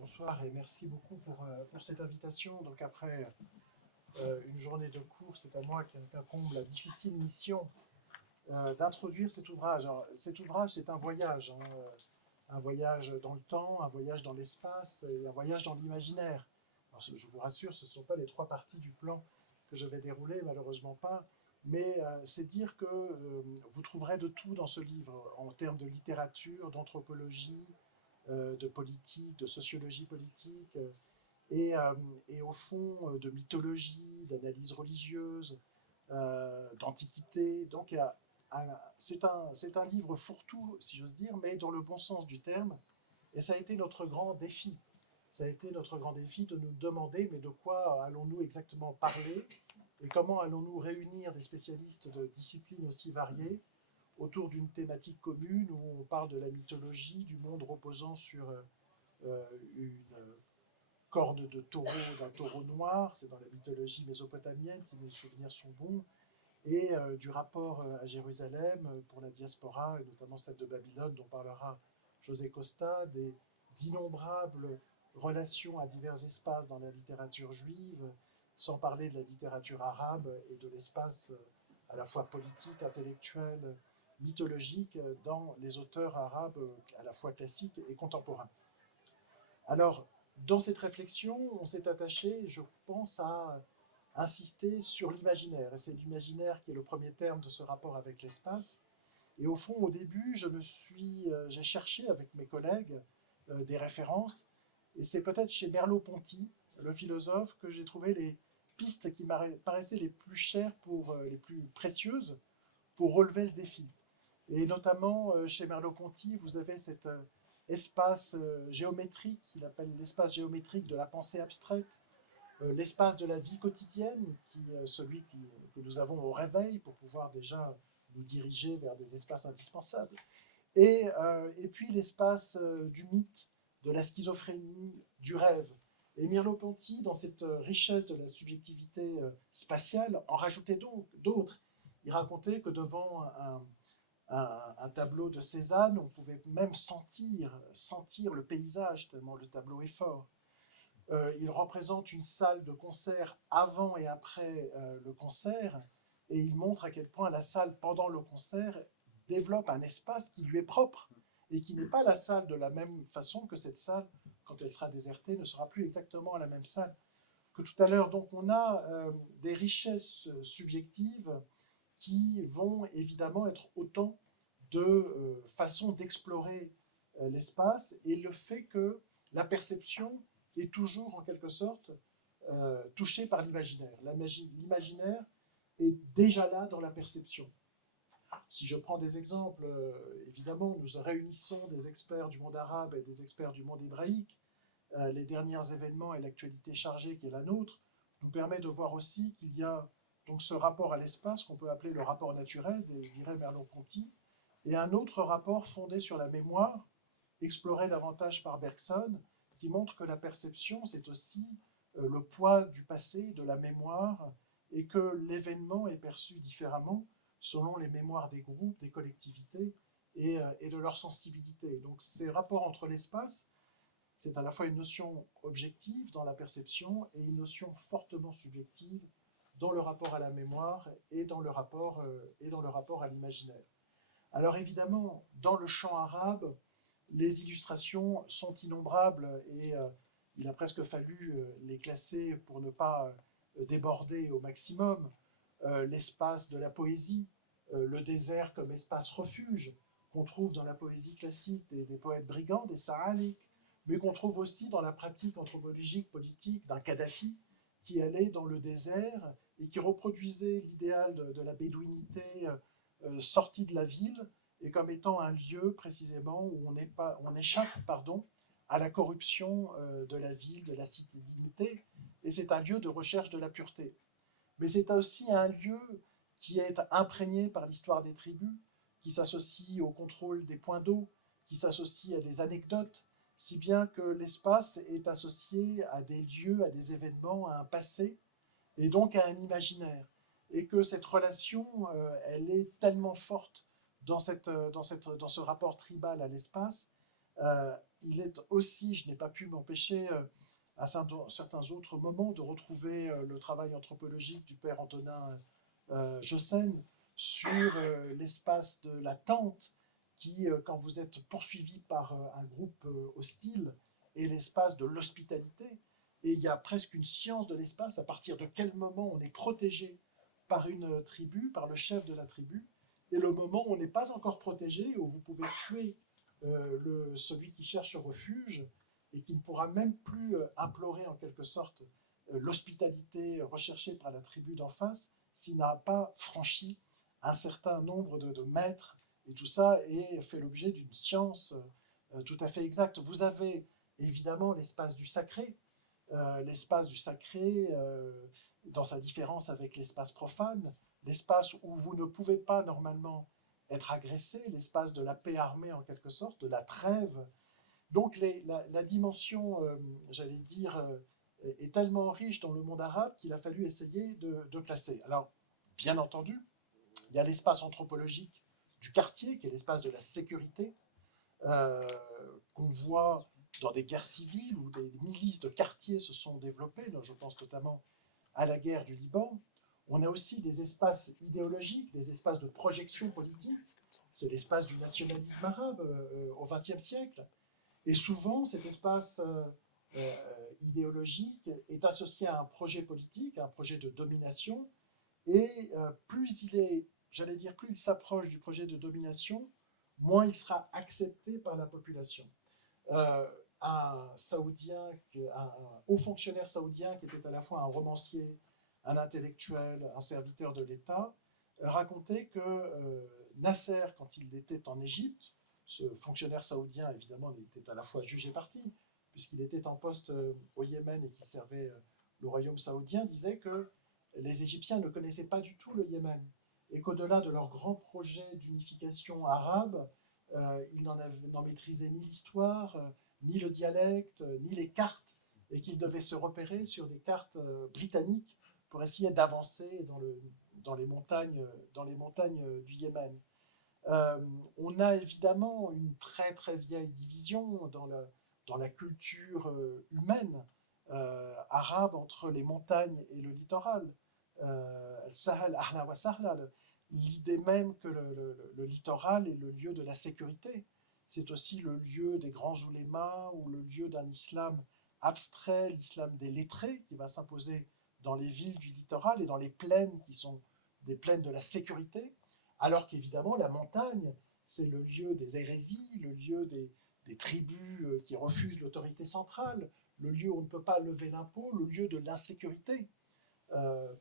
Bonsoir et merci beaucoup pour cette invitation. Donc après une journée de cours, c'est à moi qu'incombe la difficile mission d'introduire cet ouvrage. Alors, cet ouvrage, c'est un voyage dans le temps, un voyage dans l'espace et un voyage dans l'imaginaire. Alors, je vous rassure, ce ne sont pas les trois parties du plan que je vais dérouler, malheureusement pas, mais c'est dire que vous trouverez de tout dans ce livre, en termes de littérature, d'anthropologie, de politique, de sociologie politique, et, euh, et au fond de mythologie, d'analyse religieuse, d'antiquité. Donc c'est un livre fourre-tout, si j'ose dire, mais dans le bon sens du terme. Et ça a été notre grand défi. Ça a été notre grand défi de nous demander, mais de quoi allons-nous exactement parler et comment allons-nous réunir des spécialistes de disciplines aussi variées autour d'une thématique commune où on parle de la mythologie, du monde reposant sur une corne de taureau, d'un taureau noir, c'est dans la mythologie mésopotamienne, si mes souvenirs sont bons, et du rapport à Jérusalem pour la diaspora, et notamment celle de Babylone, dont parlera José Costa, des innombrables relations à divers espaces dans la littérature juive, sans parler de la littérature arabe et de l'espace à la fois politique, intellectuel, mythologique dans les auteurs arabes à la fois classiques et contemporains. Alors, dans cette réflexion, on s'est attaché, je pense, à insister sur l'imaginaire. Et c'est l'imaginaire qui est le premier terme de ce rapport avec l'espace. Et au fond, au début, j'ai cherché avec mes collègues des références. Et c'est peut-être chez Merleau-Ponty, le philosophe, que j'ai trouvé les pistes qui paraissaient les plus chères, les plus précieuses, pour relever le défi. Et notamment, chez Merleau-Ponty, vous avez cet espace géométrique, qu'il appelle l'espace géométrique de la pensée abstraite, l'espace de la vie quotidienne, que nous avons au réveil pour pouvoir déjà nous diriger vers des espaces indispensables, et puis l'espace du mythe, de la schizophrénie, du rêve. Et Merleau-Ponty, dans cette richesse de la subjectivité spatiale, en rajoutait donc d'autres. Il racontait que devant un tableau de Cézanne, on pouvait même sentir le paysage, tellement le tableau est fort. Il représente une salle de concert avant et après le concert, et il montre à quel point la salle, pendant le concert, développe un espace qui lui est propre, et qui n'est pas la salle de la même façon que cette salle, quand elle sera désertée, ne sera plus exactement la même salle que tout à l'heure. Donc on a des richesses subjectives qui vont évidemment être autant de façons d'explorer l'espace, et le fait que la perception est toujours en quelque sorte touchée par l'imaginaire. L'imaginaire est déjà là dans la perception. Si je prends des exemples, évidemment, nous réunissons des experts du monde arabe et des experts du monde hébraïque. Les derniers événements et l'actualité chargée qui est la nôtre nous permet de voir aussi qu'il y a donc ce rapport à l'espace qu'on peut appeler le rapport naturel, dirait Merleau-Ponty, et un autre rapport fondé sur la mémoire, exploré davantage par Bergson, qui montre que la perception, c'est aussi le poids du passé, de la mémoire, et que l'événement est perçu différemment selon les mémoires des groupes, des collectivités et de leur sensibilité. Donc ces rapports entre l'espace, c'est à la fois une notion objective dans la perception et une notion fortement subjective dans le rapport à la mémoire et dans le rapport à l'imaginaire. Alors évidemment, dans le champ arabe, les illustrations sont innombrables, et il a presque fallu les classer pour ne pas déborder au maximum. L'espace de la poésie, le désert comme espace refuge, qu'on trouve dans la poésie classique des poètes brigands, des Sa'alik, mais qu'on trouve aussi dans la pratique anthropologique politique d'un Kadhafi qui allait dans le désert et qui reproduisait l'idéal de la bédouinité sortie de la ville, et comme étant un lieu précisément où on échappe à la corruption de la ville, de la citadinité, et c'est un lieu de recherche de la pureté. Mais c'est aussi un lieu qui est imprégné par l'histoire des tribus, qui s'associe au contrôle des points d'eau, qui s'associe à des anecdotes, si bien que l'espace est associé à des lieux, à des événements, à un passé, et donc à un imaginaire. Et que cette relation, elle est tellement forte dans ce rapport tribal à l'espace, il est aussi, je n'ai pas pu m'empêcher à certains autres moments de retrouver le travail anthropologique du père Antonin Jossen sur l'espace de la tente qui, quand vous êtes poursuivi par un groupe hostile, est l'espace de l'hospitalité. Et il y a presque une science de l'espace, à partir de quel moment on est protégé par une tribu, par le chef de la tribu, et le moment où on n'est pas encore protégé, où vous pouvez tuer celui qui cherche refuge et qui ne pourra même plus implorer en quelque sorte l'hospitalité recherchée par la tribu d'en face s'il n'a pas franchi un certain nombre de mètres, et tout ça est fait l'objet d'une science tout à fait exacte. Vous avez évidemment l'espace du sacré dans sa différence avec l'espace profane, l'espace où vous ne pouvez pas normalement être agressé, l'espace de la paix armée en quelque sorte, de la trêve. Donc la dimension, j'allais dire, est tellement riche dans le monde arabe qu'il a fallu essayer de classer. Alors, bien entendu, il y a l'espace anthropologique du quartier, qui est l'espace de la sécurité, qu'on voit dans des guerres civiles où des milices de quartier se sont développées. Donc je pense notamment à la guerre du Liban. On a aussi des espaces idéologiques, des espaces de projection politique. C'est l'espace du nationalisme arabe au XXe siècle. Et souvent, cet espace idéologique est associé à un projet politique, à un projet de domination. Et plus il est, j'allais dire, plus il s'approche du projet de domination, moins il sera accepté par la population. Un Saoudien, un haut fonctionnaire saoudien qui était à la fois un romancier, un intellectuel, un serviteur de l'État, racontait que Nasser, quand il était en Égypte, ce fonctionnaire saoudien, évidemment, il était à la fois juge et parti, puisqu'il était en poste au Yémen et qu'il servait le royaume saoudien, disait que les Égyptiens ne connaissaient pas du tout le Yémen et qu'au-delà de leur grand projet d'unification arabe, ils n'en maîtrisaient ni l'histoire, ni le dialecte, ni les cartes, et qu'ils devaient se repérer sur des cartes britanniques pour essayer d'avancer dans les montagnes du Yémen. On a évidemment une très très vieille division dans la culture humaine arabe entre les montagnes et le littoral. Sahel, Ahla wa Sahla, l'idée même que le littoral est le lieu de la sécurité. C'est aussi le lieu des grands oulémas ou le lieu d'un islam abstrait, l'islam des lettrés, qui va s'imposer dans les villes du littoral et dans les plaines qui sont des plaines de la sécurité, alors qu'évidemment la montagne, c'est le lieu des hérésies, le lieu des tribus qui refusent l'autorité centrale, le lieu où on ne peut pas lever l'impôt, le lieu de l'insécurité. Euh,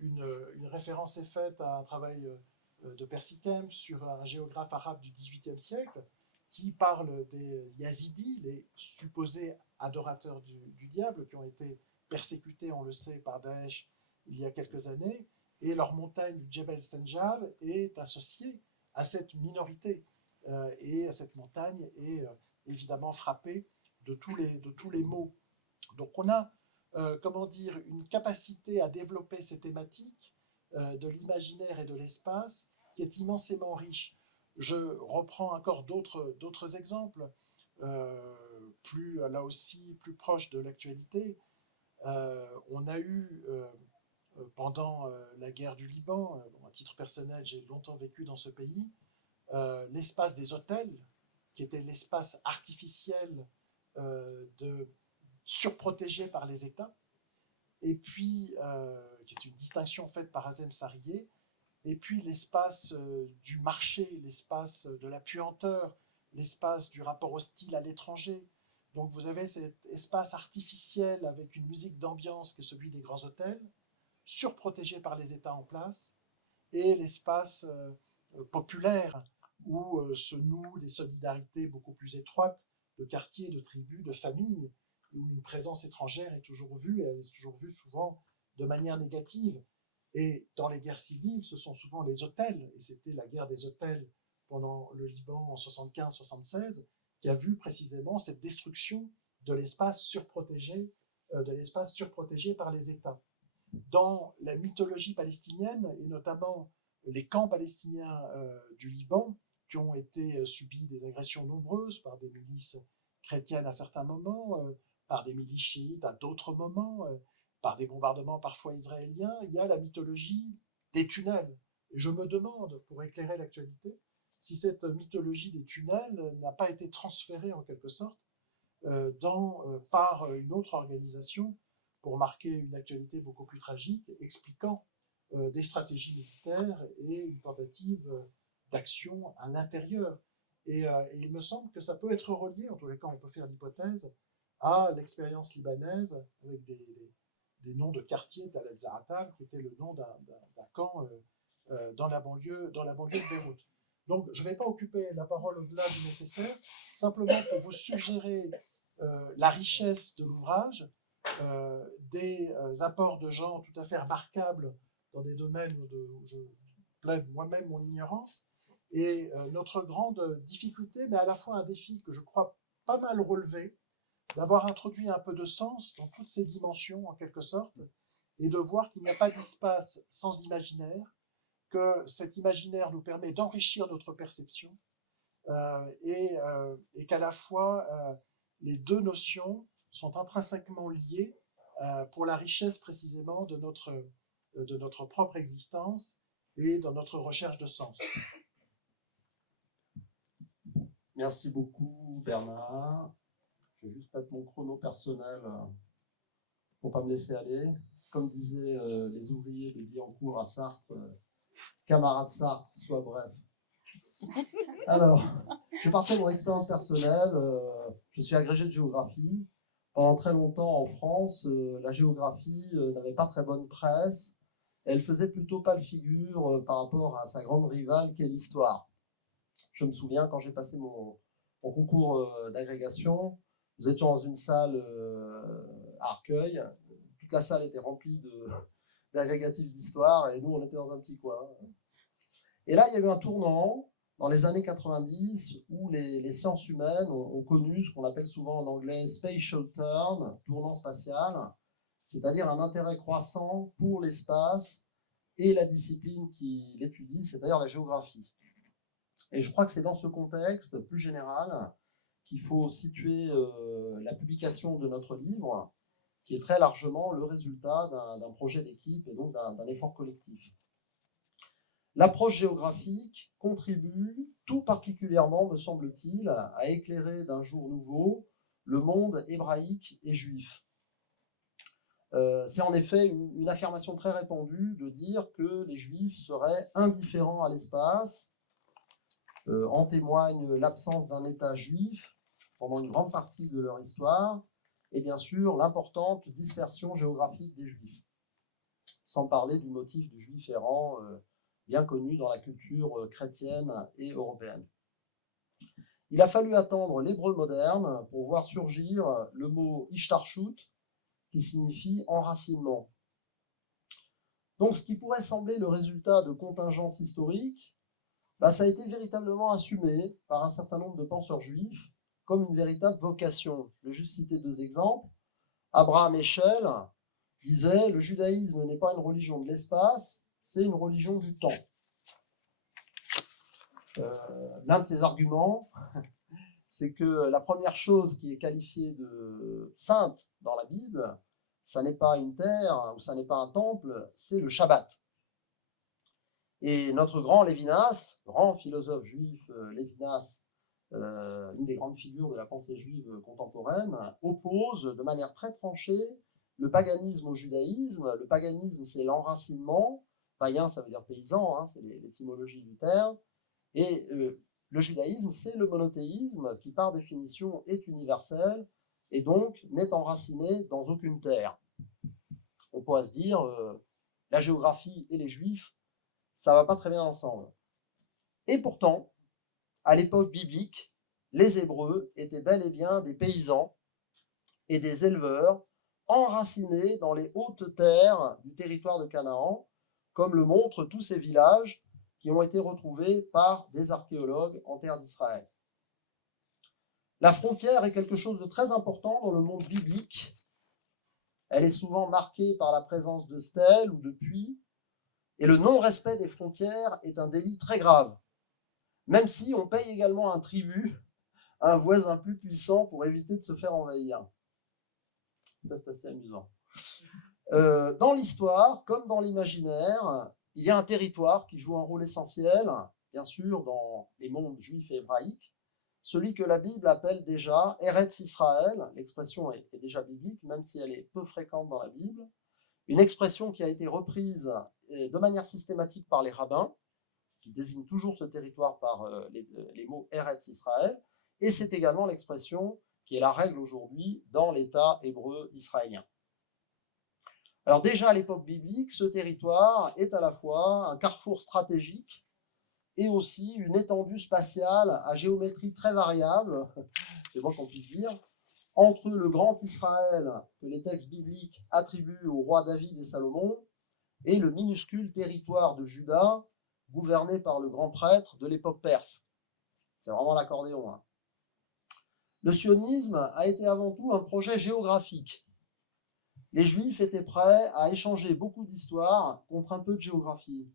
une référence est faite à un travail de Persikem sur un géographe arabe du XVIIIe siècle qui parle des Yazidis, les supposés adorateurs du diable, qui ont été persécutés, on le sait, par Daesh il y a quelques années, et leur montagne du Djebel Senjal est associée à cette minorité. Et cette montagne est évidemment frappée de tous les maux. Donc on a comment dire, une capacité à développer ces thématiques de l'imaginaire et de l'espace qui est immensément riche. Je reprends encore d'autres exemples, là aussi plus proches de l'actualité. On a eu pendant la guerre du Liban, à titre personnel, j'ai longtemps vécu dans ce pays, l'espace des hôtels, qui était l'espace artificiel surprotégé par les États, et puis, qui est une distinction faite par Azem Sarié, et puis l'espace du marché, l'espace de la puanteur, l'espace du rapport hostile à l'étranger. Donc vous avez cet espace artificiel avec une musique d'ambiance qui est celui des grands hôtels, surprotégé par les États en place, et l'espace populaire où se nouent des solidarités beaucoup plus étroites de quartiers, de tribus, de familles, où une présence étrangère est toujours vue, et elle est toujours vue souvent de manière négative. Et dans les guerres civiles, ce sont souvent les hôtels, et c'était la guerre des hôtels pendant le Liban en 75-76, qui a vu précisément cette destruction de l'espace surprotégé par les États. Dans la mythologie palestinienne, et notamment les camps palestiniens du Liban, qui ont été subis des agressions nombreuses par des milices chrétienne à certains moments, par des milices chiites à d'autres moments, par des bombardements parfois israéliens. Il y a la mythologie des tunnels. Et je me demande, pour éclairer l'actualité, si cette mythologie des tunnels n'a pas été transférée en quelque sorte par une autre organisation pour marquer une actualité beaucoup plus tragique, expliquant des stratégies militaires et une tentative d'action à l'intérieur. Et il me semble que ça peut être relié, en tous les cas on peut faire l'hypothèse, à l'expérience libanaise avec des noms de quartiers d'Al Za'atar, qui était le nom d'un camp dans la banlieue de Beyrouth. Donc je ne vais pas occuper la parole au-delà du nécessaire, simplement pour vous suggérer la richesse de l'ouvrage, des apports de gens tout à fait remarquables dans des domaines où je plaide moi-même mon ignorance, et notre grande difficulté, mais à la fois un défi que je crois pas mal relevé, d'avoir introduit un peu de sens dans toutes ces dimensions en quelque sorte, et de voir qu'il n'y a pas d'espace sans imaginaire, que cet imaginaire nous permet d'enrichir notre perception, et qu'à la fois les deux notions sont intrinsèquement liées pour la richesse précisément de notre propre existence et dans notre recherche de sens. Merci beaucoup Bernard. Je vais juste mettre mon chrono personnel pour ne pas me laisser aller. Comme disaient les ouvriers de Billancourt à Sarthe, camarade Sarthe, sois bref. Alors, je partais de mon expérience personnelle. Je suis agrégé de géographie. Pendant très longtemps en France, la géographie n'avait pas très bonne presse. Elle faisait plutôt pâle figure par rapport à sa grande rivale qu'est l'histoire. Je me souviens quand j'ai passé mon concours d'agrégation, nous étions dans une salle à Arcueil. Toute la salle était remplie d'agrégatifs d'histoire et nous on était dans un petit coin. Et là il y a eu un tournant dans les années 90 où les sciences humaines ont connu ce qu'on appelle souvent en anglais spatial turn, tournant spatial, c'est-à-dire un intérêt croissant pour l'espace et la discipline qui l'étudie, c'est-à-dire la géographie. Et je crois que c'est dans ce contexte plus général qu'il faut situer la publication de notre livre, qui est très largement le résultat d'un projet d'équipe et donc d'un effort collectif. L'approche géographique contribue tout particulièrement, me semble-t-il, à éclairer d'un jour nouveau le monde hébraïque et juif. C'est en effet une affirmation très répandue de dire que les juifs seraient indifférents à l'espace. En témoigne l'absence d'un État juif pendant une grande partie de leur histoire, et bien sûr l'importante dispersion géographique des juifs, sans parler du motif du juif errant, bien connu dans la culture chrétienne et européenne. Il a fallu attendre l'hébreu moderne pour voir surgir le mot ishtarshut, qui signifie enracinement. Donc ce qui pourrait sembler le résultat de contingences historiques, ça a été véritablement assumé par un certain nombre de penseurs juifs comme une véritable vocation. Je vais juste citer deux exemples. Abraham Heschel disait « Le judaïsme n'est pas une religion de l'espace, c'est une religion du temps ». L'un de ses arguments, c'est que la première chose qui est qualifiée de sainte dans la Bible, ça n'est pas une terre ou ça n'est pas un temple, c'est le Shabbat. Et notre grand Lévinas, grand philosophe juif Lévinas, une des grandes figures de la pensée juive contemporaine, oppose de manière très tranchée le paganisme au judaïsme. Le paganisme, c'est l'enracinement. Païen, ça veut dire paysan, c'est l'étymologie du terme. Et le judaïsme, c'est le monothéisme qui, par définition, est universel et donc n'est enraciné dans aucune terre. On pourrait se dire, la géographie et les juifs, ça ne va pas très bien ensemble. Et pourtant, à l'époque biblique, les Hébreux étaient bel et bien des paysans et des éleveurs enracinés dans les hautes terres du territoire de Canaan, comme le montrent tous ces villages qui ont été retrouvés par des archéologues en terre d'Israël. La frontière est quelque chose de très important dans le monde biblique. Elle est souvent marquée par la présence de stèles ou de puits, et le non-respect des frontières est un délit très grave, même si on paye également un tribut un voisin plus puissant pour éviter de se faire envahir. Ça, c'est assez amusant. Dans l'histoire, comme dans l'imaginaire, il y a un territoire qui joue un rôle essentiel, bien sûr, dans les mondes juifs et hébraïques, celui que la Bible appelle déjà Eretz Israël. L'expression est déjà biblique, même si elle est peu fréquente dans la Bible. Une expression qui a été reprise de manière systématique par les rabbins, qui désignent toujours ce territoire par les mots Eretz Israël, et c'est également l'expression qui est la règle aujourd'hui dans l'État hébreu israélien. Alors déjà à l'époque biblique, ce territoire est à la fois un carrefour stratégique et aussi une étendue spatiale à géométrie très variable, c'est bon qu'on puisse dire, entre le grand Israël que les textes bibliques attribuent au roi David et Salomon et le minuscule territoire de Juda gouverné par le grand prêtre de l'époque perse. C'est vraiment l'accordéon. Hein. Le sionisme a été avant tout un projet géographique. Les Juifs étaient prêts à échanger beaucoup d'histoire contre un peu de géographie.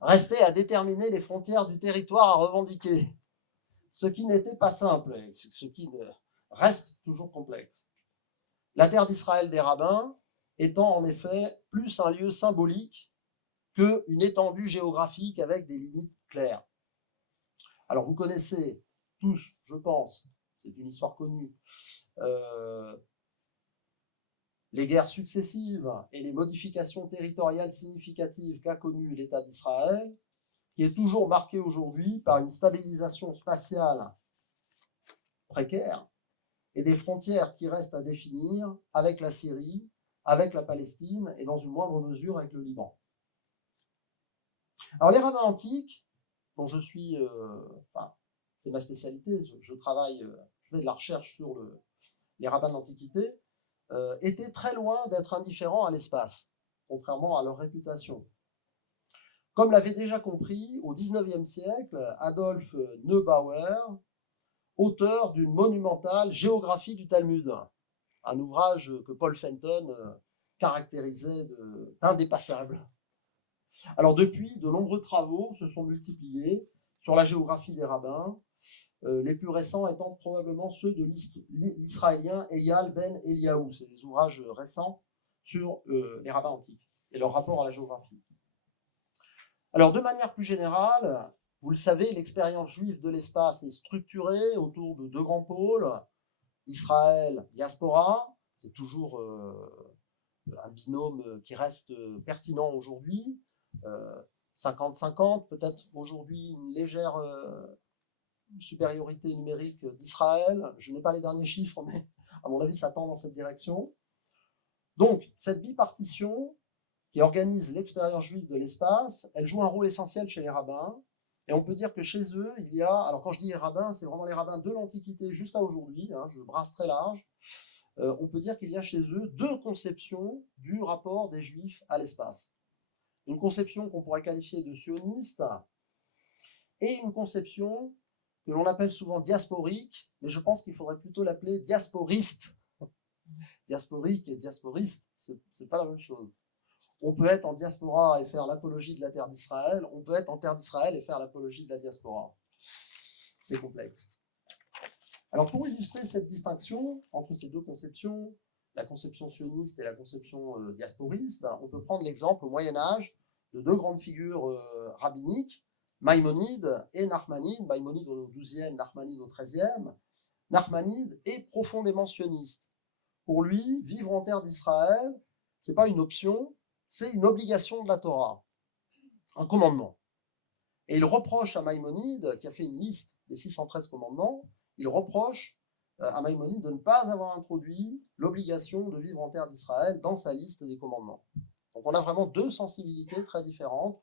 Restait à déterminer les frontières du territoire à revendiquer, ce qui n'était pas simple, ce qui reste toujours complexe. La terre d'Israël des rabbins étant en effet plus un lieu symbolique qu'une étendue géographique avec des limites claires. Alors vous connaissez tous, je pense, c'est une histoire connue, les guerres successives et les modifications territoriales significatives qu'a connues l'État d'Israël, qui est toujours marqué aujourd'hui par une stabilisation spatiale précaire et des frontières qui restent à définir avec la Syrie, avec la Palestine et dans une moindre mesure avec le Liban. Alors les rabbins antiques, dont je suis, c'est ma spécialité, je travaille, je fais de la recherche sur les rabbins de l'Antiquité, étaient très loin d'être indifférents à l'espace, contrairement à leur réputation. Comme l'avait déjà compris au XIXe siècle Adolphe Neubauer, auteur d'une monumentale géographie du Talmud, un ouvrage que Paul Fenton caractérisait d'indépassable. Alors depuis, de nombreux travaux se sont multipliés sur la géographie des rabbins, les plus récents étant probablement ceux de l'israélien Eyal ben Eliaou. C'est des ouvrages récents sur les rabbins antiques et leur rapport à la géographie. Alors de manière plus générale, vous le savez, l'expérience juive de l'espace est structurée autour de deux grands pôles, Israël, diaspora, c'est toujours un binôme qui reste pertinent aujourd'hui, 50-50, peut-être aujourd'hui une légère supériorité numérique d'Israël. Je n'ai pas les derniers chiffres, mais à mon avis, ça tend dans cette direction. Donc, cette bipartition qui organise l'expérience juive de l'espace, elle joue un rôle essentiel chez les rabbins. Et on peut dire que chez eux, il y a, alors quand je dis les rabbins, c'est vraiment les rabbins de l'Antiquité jusqu'à aujourd'hui, hein, je brasse très large, on peut dire qu'il y a chez eux deux conceptions du rapport des Juifs à l'espace. Une conception qu'on pourrait qualifier de sioniste et une conception que l'on appelle souvent diasporique, mais je pense qu'il faudrait plutôt l'appeler diasporiste. Diasporique et diasporiste, c'est pas la même chose. On peut être en diaspora et faire l'apologie de la terre d'Israël, on peut être en terre d'Israël et faire l'apologie de la diaspora. C'est complexe. Alors pour illustrer cette distinction entre ces deux conceptions, la conception sioniste et la conception diasporiste, on peut prendre l'exemple au Moyen-Âge de deux grandes figures rabbiniques, Maïmonide et Nachmanide, Maïmonide au XIIe, Nachmanide au XIIIe. Nachmanide est profondément sioniste. Pour lui, vivre en terre d'Israël, ce n'est pas une option, c'est une obligation de la Torah, un commandement. Et il reproche à Maïmonide, qui a fait une liste des 613 commandements, il reproche à Maïmonide de ne pas avoir introduit l'obligation de vivre en terre d'Israël dans sa liste des commandements. Donc on a vraiment deux sensibilités très différentes,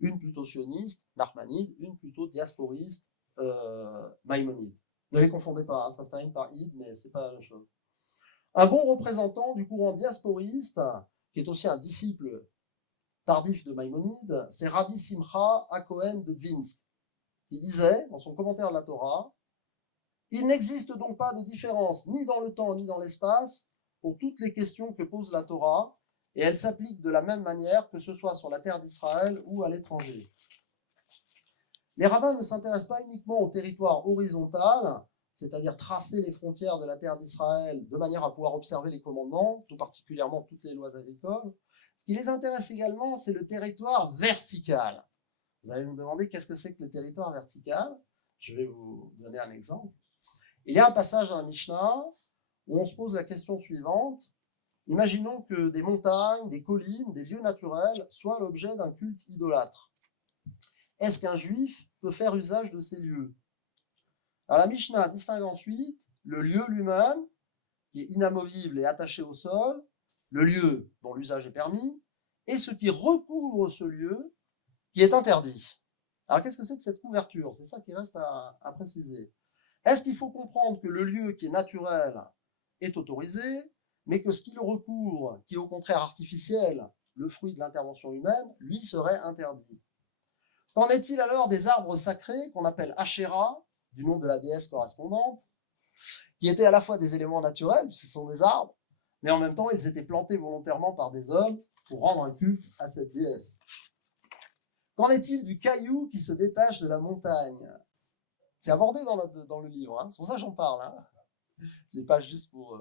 une plutôt sioniste, Nachmanide, une plutôt diasporiste, Maïmonide. Ne les confondez pas, hein, ça se termine par id, mais c'est pas la même chose. Un bon représentant du courant diasporiste, qui est aussi un disciple tardif de Maïmonide, c'est Rabbi Simcha HaKohen de Dvinsk, qui disait, dans son commentaire de la Torah, « Il n'existe donc pas de différence ni dans le temps ni dans l'espace pour toutes les questions que pose la Torah, et elle s'applique de la même manière que ce soit sur la terre d'Israël ou à l'étranger. » Les rabbins ne s'intéressent pas uniquement au territoire horizontal, c'est-à-dire tracer les frontières de la terre d'Israël de manière à pouvoir observer les commandements, tout particulièrement toutes les lois agricoles. Ce qui les intéresse également, c'est le territoire vertical. Vous allez me demander qu'est-ce que c'est que le territoire vertical. Je vais vous donner un exemple. Il y a un passage dans la Mishnah où on se pose la question suivante. Imaginons que des montagnes, des collines, des lieux naturels soient l'objet d'un culte idolâtre. Est-ce qu'un juif peut faire usage de ces lieux? Alors la Mishnah distingue ensuite le lieu lui-même, qui est inamovible et attaché au sol, le lieu dont l'usage est permis, et ce qui recouvre ce lieu, qui est interdit. Alors qu'est-ce que c'est que cette couverture? C'est ça qui reste à préciser. Est-ce qu'il faut comprendre que le lieu qui est naturel est autorisé, mais que ce qui le recouvre, qui est au contraire artificiel, le fruit de l'intervention humaine, lui serait interdit? Qu'en est-il alors des arbres sacrés qu'on appelle Asherah, du nom de la déesse correspondante, qui étaient à la fois des éléments naturels, ce sont des arbres, mais en même temps ils étaient plantés volontairement par des hommes pour rendre un culte à cette déesse? Qu'en est-il du caillou qui se détache de la montagne? C'est abordé dans le livre, hein. C'est pour ça que j'en parle. Hein. C'est pas juste pour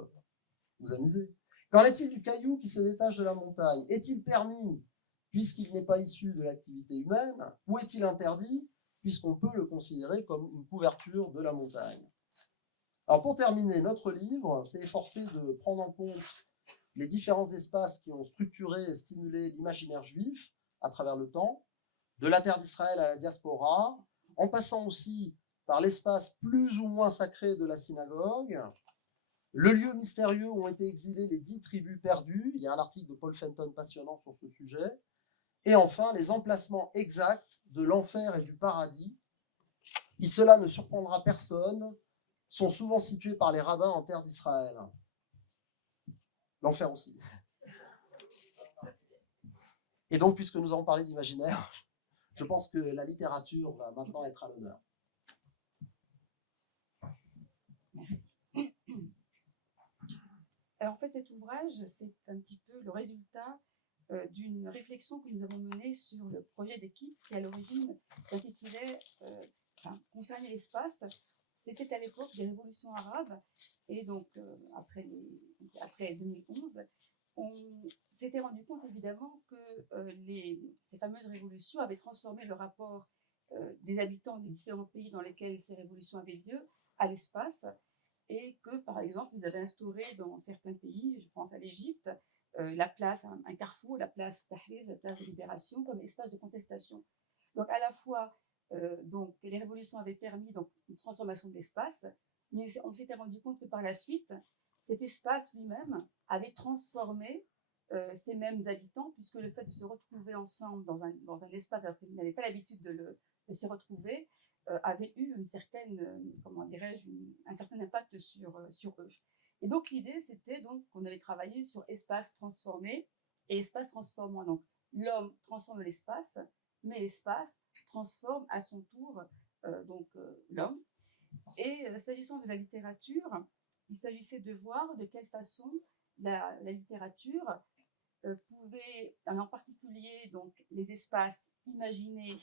vous amuser. Qu'en est-il du caillou qui se détache de la montagne? Est-il permis puisqu'il n'est pas issu de l'activité humaine, ou est-il interdit puisqu'on peut le considérer comme une couverture de la montagne? Alors pour terminer, notre livre s'est efforcé de prendre en compte les différents espaces qui ont structuré et stimulé l'imaginaire juif à travers le temps, de la terre d'Israël à la diaspora, en passant aussi par l'espace plus ou moins sacré de la synagogue, le lieu mystérieux où ont été exilées les 10 tribus perdues, il y a un article de Paul Fenton passionnant sur ce sujet, et enfin les emplacements exacts de l'enfer et du paradis, qui, cela ne surprendra personne, sont souvent situés par les rabbins en terre d'Israël. L'enfer aussi. Et donc, puisque nous avons parlé d'imaginaire, je pense que la littérature va maintenant être à l'honneur. Merci. Alors en fait, cet ouvrage, c'est un petit peu le résultat d'une réflexion que nous avons menée sur le projet d'équipe qui, à l'origine, s'intitulait concernait l'espace. C'était à l'époque des révolutions arabes, et donc après 2011, on s'était rendu compte évidemment que ces fameuses révolutions avaient transformé le rapport des habitants des différents pays dans lesquels ces révolutions avaient lieu à l'espace, et que, par exemple, ils avaient instauré dans certains pays, je pense à l'Égypte, la place, un carrefour, la place Tahrir, la place de Libération, comme espace de contestation. Donc, à la fois, donc, les révolutions avaient permis donc, une transformation de l'espace, mais on s'était rendu compte que par la suite, cet espace lui-même avait transformé ces mêmes habitants, puisque le fait de se retrouver ensemble dans un espace alors qu'ils n'avaient pas l'habitude de s'y retrouver, avait eu une certaine, comment dirais-je, un certain impact sur eux. Et donc l'idée, c'était donc qu'on avait travaillé sur espace transformé et espace transformant. Donc l'homme transforme l'espace, mais l'espace transforme à son tour l'homme. Et s'agissant de la littérature, il s'agissait de voir de quelle façon la littérature pouvait, en particulier donc les espaces imaginés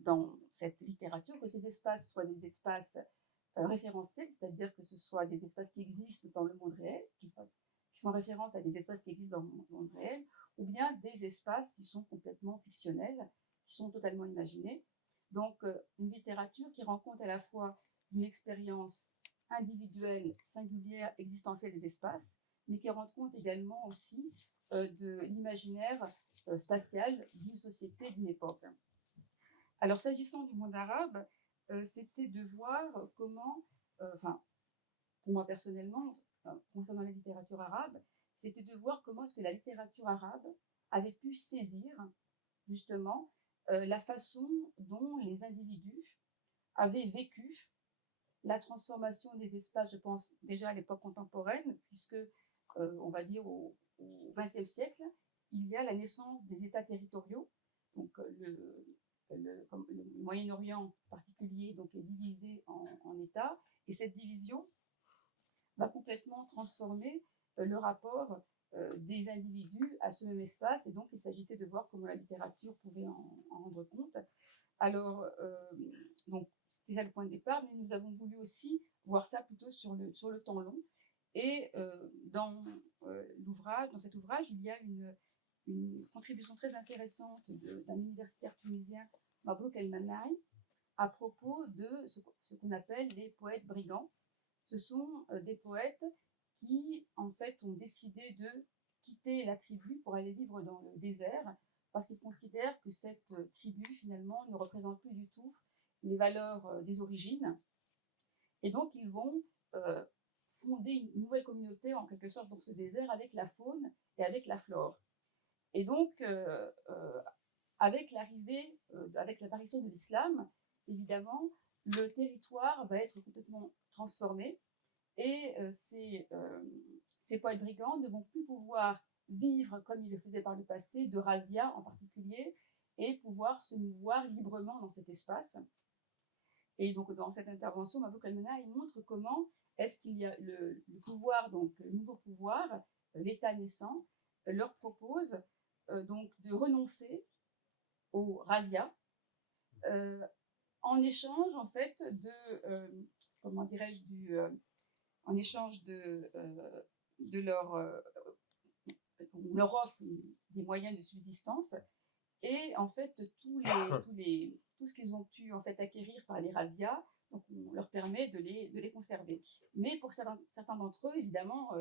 dans cette littérature, que ces espaces soient des espaces référentiels, c'est-à-dire que ce soit des espaces qui existent dans le monde réel, qui font référence à des espaces qui existent dans le monde réel, ou bien des espaces qui sont complètement fictionnels, qui sont totalement imaginés. Donc, une littérature qui rend compte à la fois d'une expérience individuelle, singulière, existentielle des espaces, mais qui rend compte également aussi de l'imaginaire spatial d'une société, d'une époque. Alors, s'agissant du monde arabe, c'était de voir comment, pour moi personnellement, concernant la littérature arabe, c'était de voir comment est-ce que la littérature arabe avait pu saisir, justement, la façon dont les individus avaient vécu la transformation des espaces, je pense déjà à l'époque contemporaine, puisque, on va dire, au XXe siècle, il y a la naissance des États territoriaux. Donc, le Moyen-Orient en particulier donc, est divisé en États, et cette division va complètement transformer le rapport des individus à ce même espace, et donc il s'agissait de voir comment la littérature pouvait en rendre compte. Alors, donc, c'était ça le point de départ, mais nous avons voulu aussi voir ça plutôt sur le temps long. Et dans cet ouvrage, il y a une contribution très intéressante d'un universitaire tunisien, Mabrouk El-Mannaï, à propos de ce qu'on appelle les poètes brigands. Ce sont des poètes qui, en fait, ont décidé de quitter la tribu pour aller vivre dans le désert, parce qu'ils considèrent que cette tribu, finalement, ne représente plus du tout les valeurs des origines. Et donc, ils vont fonder une nouvelle communauté, en quelque sorte, dans ce désert, avec la faune et avec la flore. Et donc, avec l'apparition de l'islam, évidemment, le territoire va être complètement transformé et ces poètes brigands ne vont plus pouvoir vivre comme ils le faisaient par le passé, de razzia en particulier, et pouvoir se mouvoir librement dans cet espace. Et donc, dans cette intervention, Mabrouk El-Mannaï montre comment est-ce qu'il y a le pouvoir, donc le nouveau pouvoir, l'État naissant, leur propose donc de renoncer au razzia en échange, en fait, comment dirais-je, en échange de leur, on leur offre des moyens de subsistance et en fait tout ce qu'ils ont pu en fait acquérir par les razzias, donc on leur permet de les conserver. Mais pour certains d'entre eux, évidemment,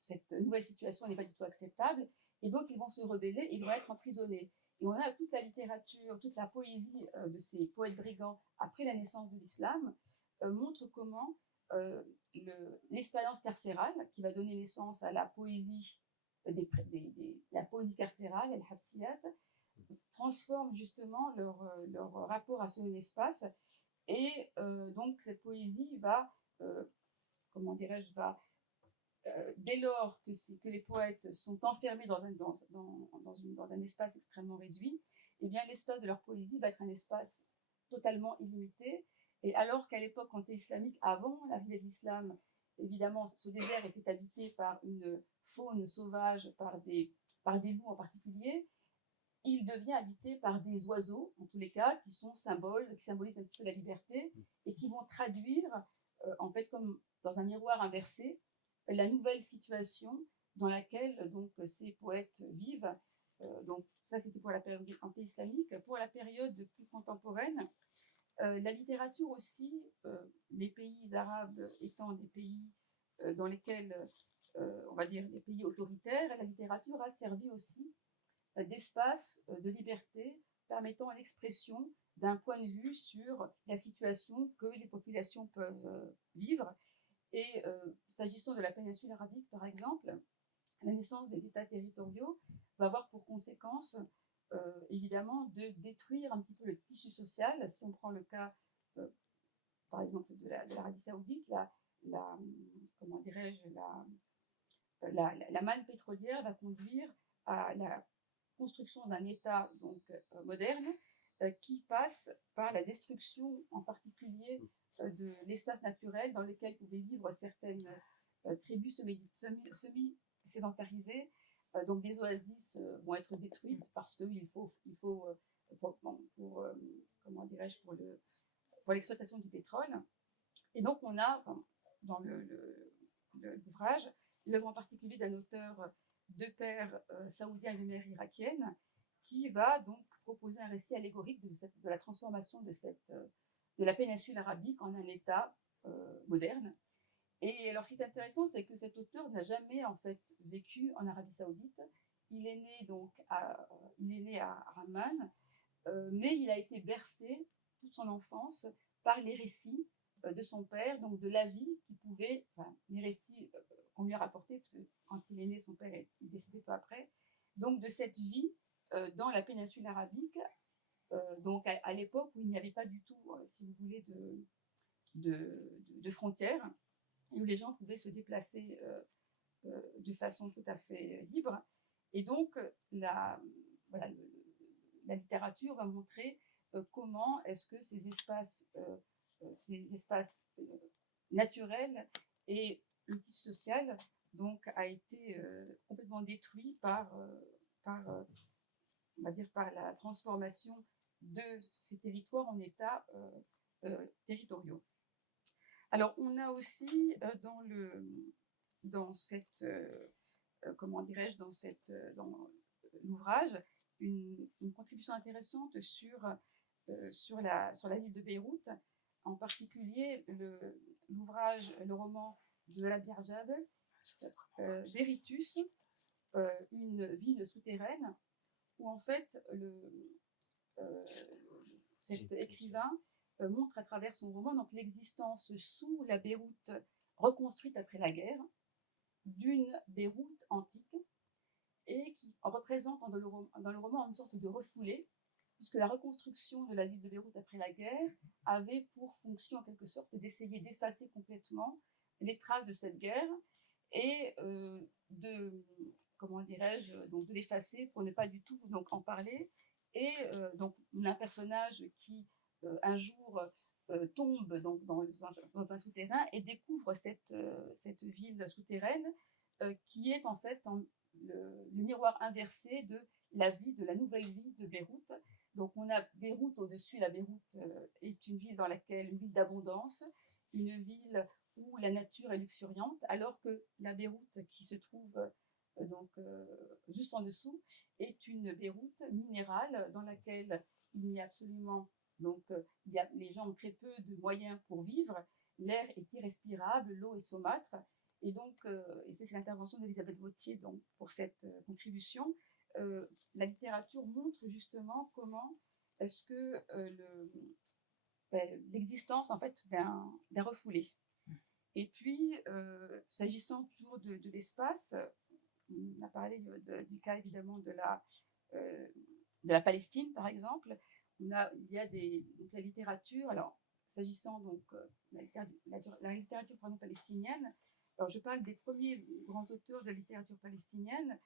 cette nouvelle situation n'est pas du tout acceptable et donc ils vont se rebeller, ils vont être emprisonnés. Et on a toute la littérature, toute la poésie de ces poètes brigands après la naissance de l'islam montre comment l'expérience carcérale, qui va donner naissance à la poésie, la poésie carcérale, el hafsiyat, transforme justement leur rapport à ce espace. Et donc cette poésie va, comment dirais-je, dès lors que les poètes sont enfermés dans un espace extrêmement réduit, eh bien l'espace de leur poésie va être un espace totalement illimité. Et alors qu'à l'époque anté-islamique, avant l'arrivée de l'islam, évidemment, ce désert était habité par une faune sauvage, par des loups en particulier, il devient habité par des oiseaux, en tous les cas, qui symbolisent un petit peu la liberté et qui vont traduire, en fait, comme dans un miroir inversé, la nouvelle situation dans laquelle donc ces poètes vivent. Donc ça, c'était pour la période anté-islamique. Pour la période plus contemporaine, la littérature aussi, les pays arabes étant des pays dans lesquels, on va dire, des pays autoritaires, la littérature a servi aussi d'espace de liberté permettant l'expression d'un point de vue sur la situation que les populations peuvent vivre. Et s'agissant de la péninsule arabique, par exemple, la naissance des États territoriaux va avoir pour conséquence, évidemment, de détruire un petit peu le tissu social. Si on prend le cas, par exemple, de l'Arabie saoudite, comment dirais-je, la manne pétrolière va conduire à la construction d'un État donc moderne qui passe par la destruction en particulier de l'espace naturel dans lequel pouvaient vivre certaines tribus semi-sédentarisées. Donc des oasis vont être détruites parce qu'il faut comment dirais-je, pour l'exploitation du pétrole. Et donc on a dans l'ouvrage l'œuvre en particulier d'un auteur de père saoudien et de mère irakienne, qui va donc proposer un récit allégorique de la transformation de la péninsule arabique en un État moderne. Et alors, ce qui est intéressant, c'est que cet auteur n'a jamais en fait vécu en Arabie Saoudite. Il est né donc à Amman, mais il a été bercé toute son enfance par les récits de son père, donc de la vie qui pouvait, les récits qu'on lui a rapportés, parce que quand il est né, son père est décédé peu après, donc de cette vie dans la péninsule arabique, donc à l'époque où il n'y avait pas du tout, si vous voulez, de frontières, et où les gens pouvaient se déplacer de façon tout à fait libre. Et donc, la littérature va montrer comment est-ce que ces espaces naturels et le tissu social donc, a été complètement détruit par on va dire par la transformation de ces territoires en États territoriaux. Alors, on a aussi dans cette, comment dirais-je, dans l'ouvrage, une contribution intéressante sur la ville de Beyrouth, en particulier l'ouvrage, le roman de la Biarjab, Berytus, une ville souterraine, où en fait cet écrivain montre à travers son roman donc l'existence sous la Beyrouth reconstruite après la guerre d'une Beyrouth antique, et qui représente dans le roman une sorte de refoulé, puisque la reconstruction de la ville de Beyrouth après la guerre avait pour fonction en quelque sorte d'essayer d'effacer complètement les traces de cette guerre et comment dirais-je, donc de l'effacer pour ne pas du tout donc en parler. Et donc on a un personnage qui un jour tombe donc dans un souterrain et découvre cette ville souterraine qui est en fait le miroir inversé de la nouvelle vie de Beyrouth. Donc on a Beyrouth au-dessus. La Beyrouth est une ville une ville d'abondance, une ville où la nature est luxuriante, alors que la Beyrouth qui se trouve juste en dessous est une Beyrouth minérale dans laquelle il n'y a absolument les gens ont très peu de moyens pour vivre, l'air est irrespirable, l'eau est saumâtre. Et donc, et c'est l'intervention d'Elisabeth Vauthier donc, pour cette contribution, la littérature montre justement comment est-ce que l'existence en fait d'un refoulé. Et puis, s'agissant toujours de l'espace, on a parlé du cas évidemment de la Palestine par exemple. Il y a la littérature, alors s'agissant donc la littérature palestinienne, alors je parle des premiers grands auteurs de littérature palestinienne,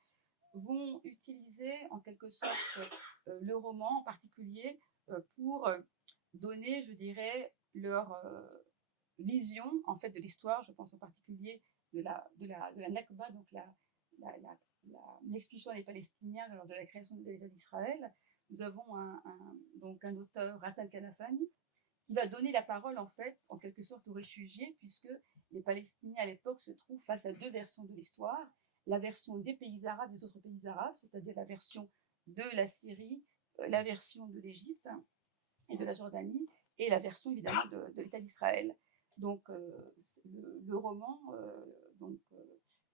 vont utiliser en quelque sorte le roman en particulier pour donner, je dirais, leur vision en fait de l'histoire. Je pense en particulier de la Nakba, donc l'expulsion des Palestiniens lors de la création de l'État d'Israël. Nous avons donc un auteur, Hassan Kanafani, qui va donner la parole en fait, en quelque sorte, aux réfugiés, puisque les Palestiniens à l'époque se trouvent face à deux versions de l'histoire, la version des pays arabes, des autres pays arabes, c'est-à-dire la version de la Syrie, la version de l'Égypte et de la Jordanie, et la version évidemment de l'État d'Israël. Donc le roman,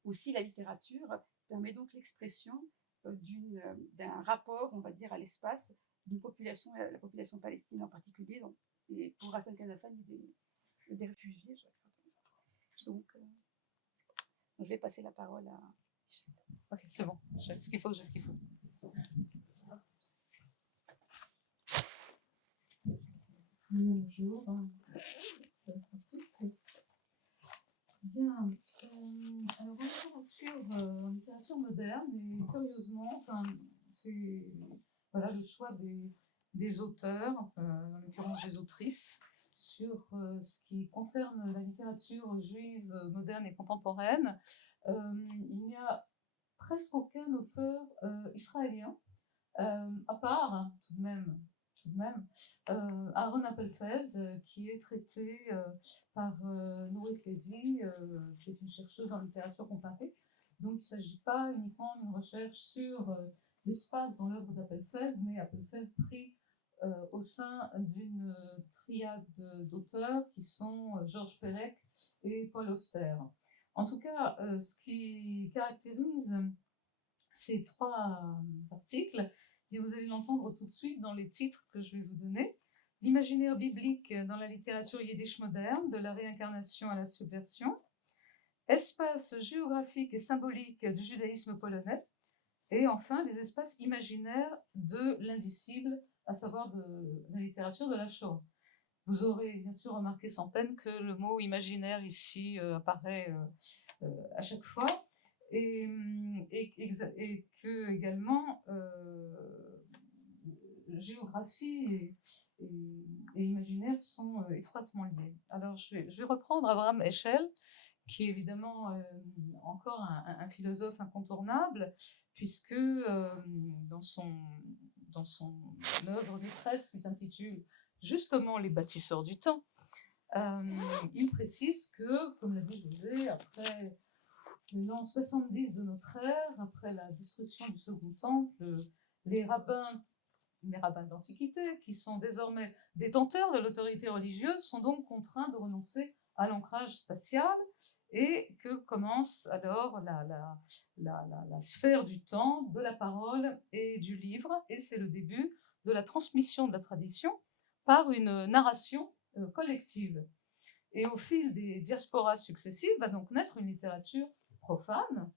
aussi la littérature, permet donc l'expression d'un rapport, on va dire, à l'espace d'une population, la population palestinienne en particulier, donc, et pour Hassan Kanafani, des réfugiés. Donc, je vais passer la parole à Michel. Ok, c'est bon, j'ai ce qu'il faut, j'ai ce qu'il faut. Bonjour. Bien. Alors, en littérature moderne, et curieusement, c'est voilà, le choix des auteurs, en l'occurrence des autrices, sur ce qui concerne la littérature juive moderne et contemporaine. Il n'y a presque aucun auteur israélien, à part, tout de même, Aaron Appelfeld, qui est traité par Nourit Levy, qui est une chercheuse en littérature comparée. Donc il ne s'agit pas uniquement d'une recherche sur l'espace dans l'œuvre d'Appelfeld, mais Appelfeld pris au sein d'une triade d'auteurs qui sont Georges Perec et Paul Auster. En tout cas, ce qui caractérise ces trois articles, et vous allez l'entendre tout de suite dans les titres que je vais vous donner. L'imaginaire biblique dans la littérature yiddish moderne, de la réincarnation à la subversion. Espace géographique et symbolique du judaïsme polonais. Et enfin, les espaces imaginaires de l'indicible, à savoir de la littérature de la Shoah. Vous aurez bien sûr remarqué sans peine que le mot imaginaire ici apparaît à chaque fois. Et que également géographie et imaginaire sont étroitement liés. Alors je vais reprendre Abraham Heschel, qui est évidemment encore un philosophe incontournable, puisque dans son œuvre maîtresse qui s'intitule justement Les bâtisseurs du temps, il précise que, comme l'a dit José, après l'an 70 de notre ère, après la destruction du Second Temple, les rabbins d'Antiquité, qui sont désormais détenteurs de l'autorité religieuse, sont donc contraints de renoncer à l'ancrage spatial et que commence alors la sphère du temps, de la parole et du livre, et c'est le début de la transmission de la tradition par une narration collective. Et au fil des diasporas successives va donc naître une littérature profane,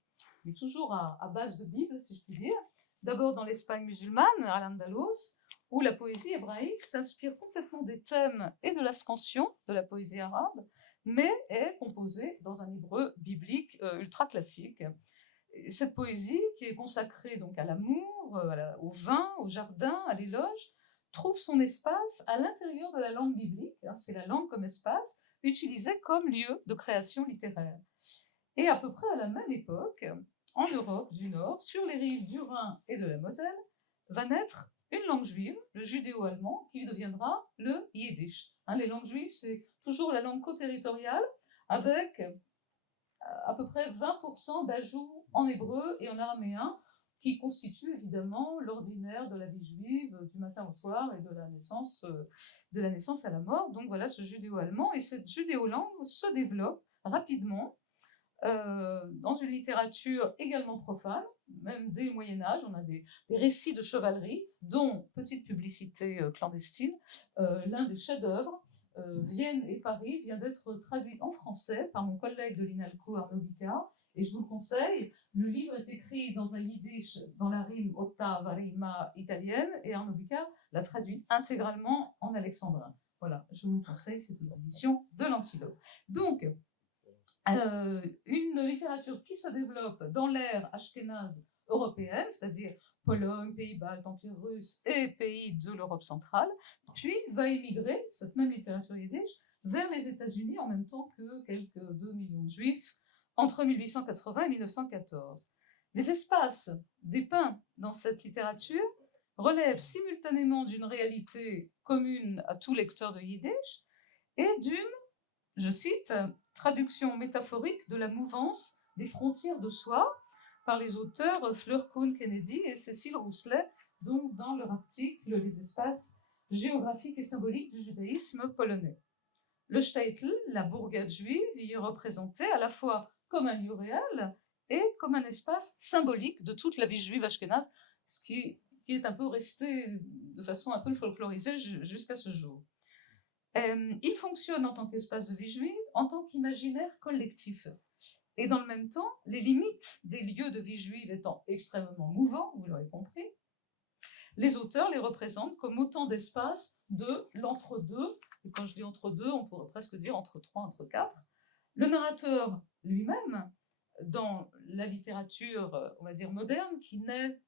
mais toujours à base de Bible, si je puis dire. D'abord dans l'Espagne musulmane, à l'Andalous, où la poésie hébraïque s'inspire complètement des thèmes et de la scansion de la poésie arabe, mais est composée dans un hébreu biblique ultra classique. Et cette poésie, qui est consacrée donc à l'amour, au vin, au jardin, à l'éloge, trouve son espace à l'intérieur de la langue biblique, c'est la langue comme espace, utilisée comme lieu de création littéraire. Et à peu près à la même époque, en Europe du Nord, sur les rives du Rhin et de la Moselle, va naître une langue juive, le judéo-allemand, qui deviendra le yiddish. Les langues juives, c'est toujours la langue co-territoriale, avec à peu près 20% d'ajouts en hébreu et en araméen, qui constituent évidemment l'ordinaire de la vie juive du matin au soir et de la naissance à la mort. Donc voilà ce judéo-allemand, et cette judéo-langue se développe rapidement dans une littérature également profane, même dès le Moyen-Âge. On a des récits de chevalerie, dont, petite publicité clandestine, l'un des chefs-d'œuvre, Vienne et Paris, vient d'être traduit en français par mon collègue de l'INALCO, Arnaud Bicard, et je vous le conseille. Le livre est écrit dans un yiddish, dans la rime ottava rima italienne, et Arnaud Bicard l'a traduit intégralement en alexandrin. Voilà, je vous le conseille, c'est aux éditions de l'Antilope. Donc, une littérature qui se développe dans l'ère ashkénaze européenne, c'est-à-dire Pologne, Pays-Bas, Empire russe et pays de l'Europe centrale, puis va émigrer, cette même littérature yiddish, vers les États-Unis en même temps que quelques 2 millions de juifs entre 1880 et 1914. Les espaces dépeints dans cette littérature relèvent simultanément d'une réalité commune à tout lecteur de yiddish et d'une, je cite, traduction métaphorique de la mouvance des frontières de soi par les auteurs Fleur Kuhn-Kennedy et Cécile Rousselet, donc dans leur article Les espaces géographiques et symboliques du judaïsme polonais. Le shtetl, la bourgade juive, y est représenté à la fois comme un lieu réel et comme un espace symbolique de toute la vie juive ashkénaze, ce qui est un peu resté de façon un peu folklorisée jusqu'à ce jour. Il fonctionne en tant qu'espace de vie juive, en tant qu'imaginaire collectif. Et dans le même temps, les limites des lieux de vie juive étant extrêmement mouvants, vous l'aurez compris, les auteurs les représentent comme autant d'espaces de l'entre-deux. Et quand je dis entre-deux, on pourrait presque dire entre-trois, entre-quatre. Le narrateur lui-même, dans la littérature, on va dire moderne, qui naît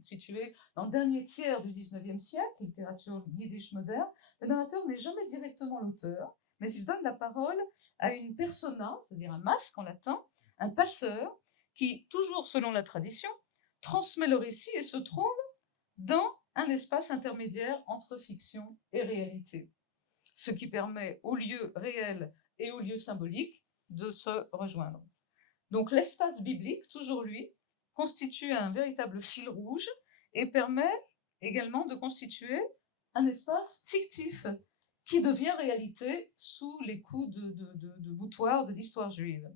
située dans le dernier tiers du XIXe siècle, littérature yiddish moderne, le narrateur n'est jamais directement l'auteur, mais il donne la parole à une persona, c'est-à-dire un masque en latin, un passeur, qui, toujours selon la tradition, transmet le récit et se trouve dans un espace intermédiaire entre fiction et réalité, ce qui permet au lieu réel et au lieu symbolique de se rejoindre. Donc l'espace biblique, toujours lui, constitue un véritable fil rouge et permet également de constituer un espace fictif qui devient réalité sous les coups de boutoir de l'histoire juive.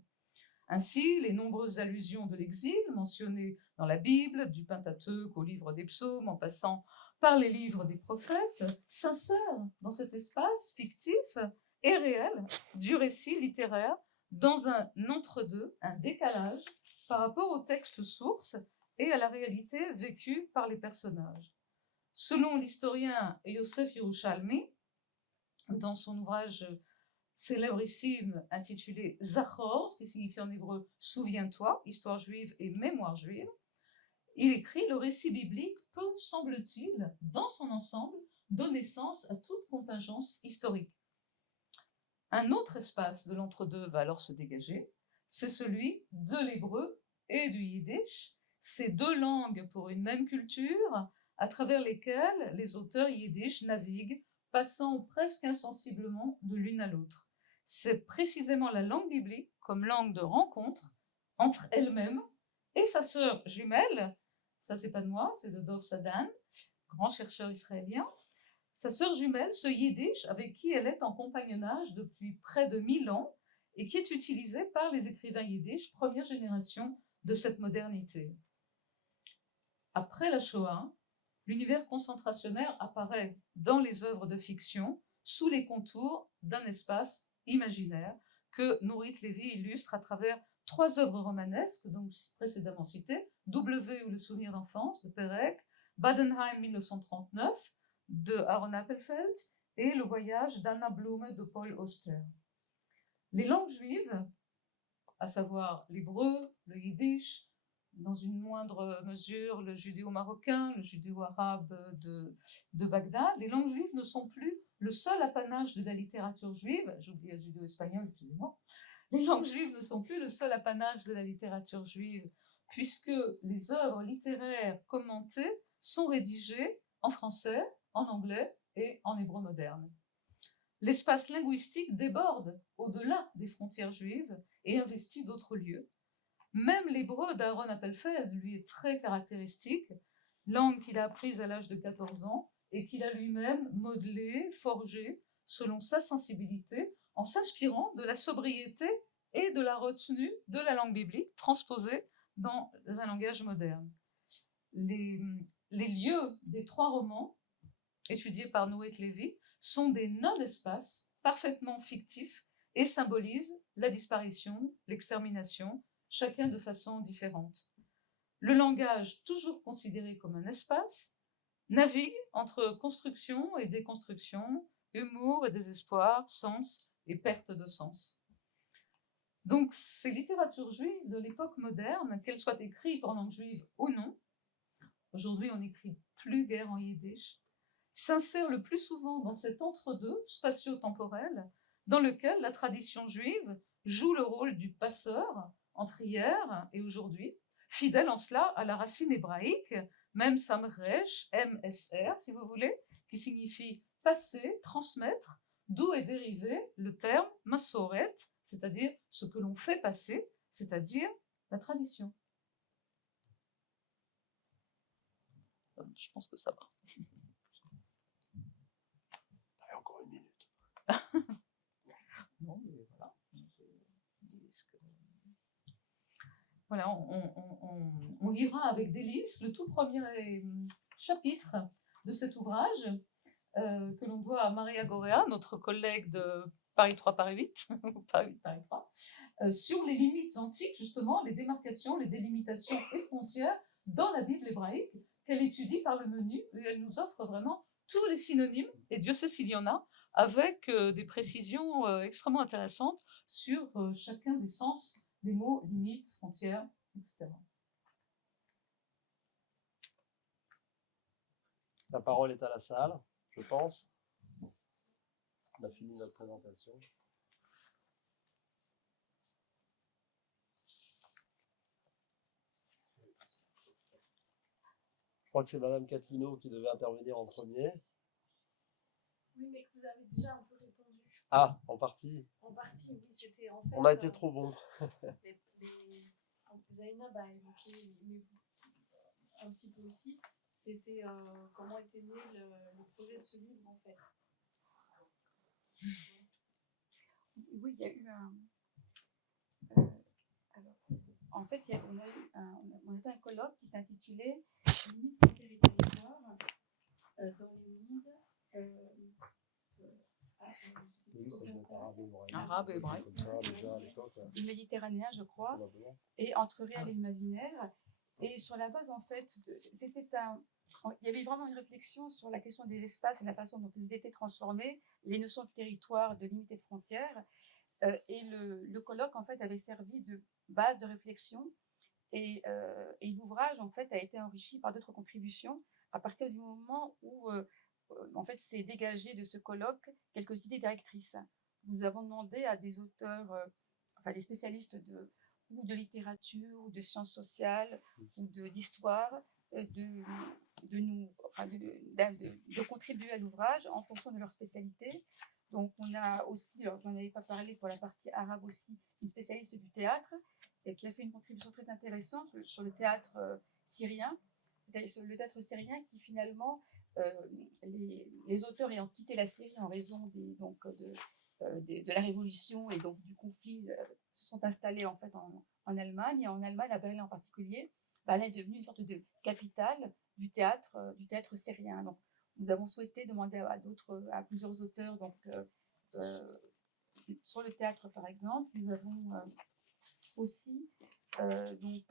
Ainsi, les nombreuses allusions de l'exil mentionnées dans la Bible, du Pentateuque au livre des psaumes, en passant par les livres des prophètes, s'insèrent dans cet espace fictif et réel du récit littéraire dans un entre-deux, un décalage par rapport au texte source et à la réalité vécue par les personnages. Selon l'historien Yosef Yerushalmi, dans son ouvrage célébrissime intitulé Zachor, ce qui signifie en hébreu « souviens-toi », histoire juive et mémoire juive, il écrit « Le récit biblique peut, semble-t-il, dans son ensemble, donner sens à toute contingence historique. » Un autre espace de l'entre-deux va alors se dégager, c'est celui de l'hébreu et du yiddish, ces deux langues pour une même culture, à travers lesquelles les auteurs yiddish naviguent, passant presque insensiblement de l'une à l'autre. C'est précisément la langue biblique comme langue de rencontre entre elle-même et sa sœur jumelle, ça c'est pas de moi, c'est de Dov Sadan, grand chercheur israélien, sa sœur jumelle, ce yiddish avec qui elle est en compagnonnage depuis près de 1000 ans et qui est utilisé par les écrivains yiddish, première génération de cette modernité. Après la Shoah, l'univers concentrationnaire apparaît dans les œuvres de fiction sous les contours d'un espace imaginaire que Nurit Levy illustre à travers 3 œuvres romanesques, donc précédemment citées, W ou le souvenir d'enfance de Perec, Badenheim 1939 de Aaron Appelfeld et Le voyage d'Anna Blume de Paul Auster. Les langues juives, à savoir l'hébreu, le yiddish, dans une moindre mesure le judéo-marocain, le judéo-arabe de Bagdad, les langues juives ne sont plus le seul apanage de la littérature juive, j'ai oublié le judéo-espagnol, excusez-moi, les langues juives ne sont plus le seul apanage de la littérature juive, puisque les œuvres littéraires commentées sont rédigées en français, en anglais et en hébreu moderne. L'espace linguistique déborde au-delà des frontières juives et investit d'autres lieux. Même l'hébreu d'Aaron Appelfeld, lui, est très caractéristique, langue qu'il a apprise à l'âge de 14 ans et qu'il a lui-même modelée, forgée, selon sa sensibilité, en s'inspirant de la sobriété et de la retenue de la langue biblique transposée dans un langage moderne. Les lieux des 3 romans, étudiés par Nurit Levy, sont des non-espaces parfaitement fictifs et symbolisent la disparition, l'extermination, chacun de façon différente. Le langage, toujours considéré comme un espace, navigue entre construction et déconstruction, humour et désespoir, sens et perte de sens. Donc, ces littératures juives de l'époque moderne, qu'elles soient écrites en langue juive ou non, aujourd'hui on n'écrit plus guère en yiddish, s'insèrent le plus souvent dans cet entre-deux spatio-temporel dans lequel la tradition juive joue le rôle du passeur entre hier et aujourd'hui, fidèle en cela à la racine hébraïque, même samresh, MSR si vous voulez, qui signifie passer, transmettre, d'où est dérivé le terme masoret, c'est-à-dire ce que l'on fait passer, c'est-à-dire la tradition. Je pense que ça va. Encore une minute. Non, mais voilà. Voilà, on lira avec délice le tout premier chapitre de cet ouvrage que l'on doit à Maria Gorea, notre collègue de Paris 3, Paris 8, Paris 8, Paris 3, sur les limites antiques, justement, les démarcations, les délimitations et frontières dans la Bible hébraïque, qu'elle étudie par le menu, et elle nous offre vraiment tous les synonymes, et Dieu sait s'il y en a, avec des précisions extrêmement intéressantes sur chacun des sens des mots, limites, frontières, etc. La parole est à la salle, je pense. On a fini notre présentation. Je crois que c'est Madame Catino qui devait intervenir en premier. Oui, mais vous avez déjà un peu répondu. Ah, en partie. En partie, oui, c'était en fait. On a été trop bons. Zainab a évoqué, mais vous, un petit peu aussi, c'était comment était né le projet de ce livre en fait. Oui, il y a eu un. Alors, en fait, on a fait un colloque qui s'intitulait Limites, frontières et territoires dans les mondes. Arabe et hébraïque. Comme ça, déjà à l'époque. Méditerranéen, je crois, Probablement. et entre réel et imaginaire. Et sur la base, en fait, il y avait vraiment une réflexion sur la question des espaces et la façon dont ils étaient transformés, les notions de territoire, de limite et de frontières. Et le colloque, en fait, avait servi de base de réflexion. Et l'ouvrage, en fait, a été enrichi par d'autres contributions à partir du moment où, en fait, s'est dégagé de ce colloque quelques idées directrices. Nous avons demandé à des auteurs enfin, des spécialistes ou de littérature, ou de sciences sociales, ou d'histoire, de contribuer à l'ouvrage en fonction de leur spécialité. Donc, on a aussi, alors j'en avais pas parlé pour la partie arabe aussi, une spécialiste du théâtre qui a fait une contribution très intéressante sur le théâtre syrien, c'est-à-dire sur le théâtre syrien qui finalement, les auteurs ayant quitté la Syrie en raison de la révolution et donc du conflit, se sont installés en fait en Allemagne, et en Allemagne, à Berlin en particulier, Berlin est devenue une sorte de capitale du théâtre syrien. Donc, nous avons souhaité demander à plusieurs auteurs, donc sur le théâtre par exemple, nous avons aussi donc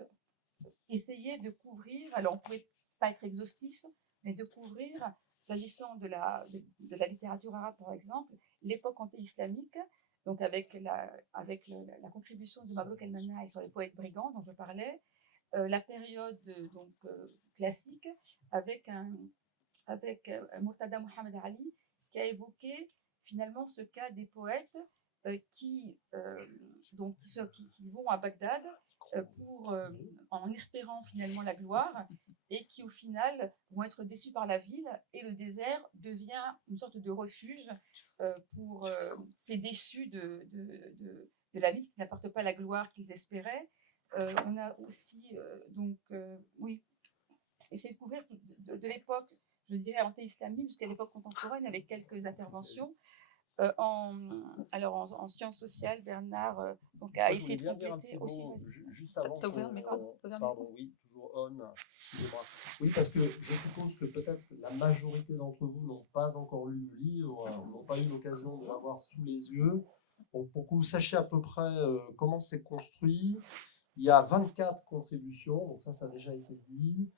essayé de couvrir, alors on ne pourrait pas être exhaustif, mais de couvrir, s'agissant de la littérature arabe par exemple, l'époque anté-islamique, donc avec la contribution de Mabrouk El-Mannaï sur les poètes brigands dont je parlais, la période classique avec Murtada Mohamed Ali qui a évoqué finalement ce cas des poètes qui vont à Bagdad en espérant finalement la gloire et qui au final vont être déçus par la ville, et le désert devient une sorte de refuge pour ces déçus de la ville qui n'apporte pas la gloire qu'ils espéraient. On a aussi essayé de couvrir de l'époque, je dirais anté-islamique, jusqu'à l'époque contemporaine, avec quelques interventions. En sciences sociales, Bernard a essayé de compléter aussi. Juste avant. T'as ouvert le micro? Pardon, oui, toujours on. Excusez-moi. Oui, parce que je suppose que peut-être la majorité d'entre vous n'ont pas encore lu le livre, n'ont pas eu l'occasion de l'avoir sous les yeux. Donc, pour que vous sachiez à peu près comment c'est construit, il y a 24 contributions, donc ça a déjà été dit.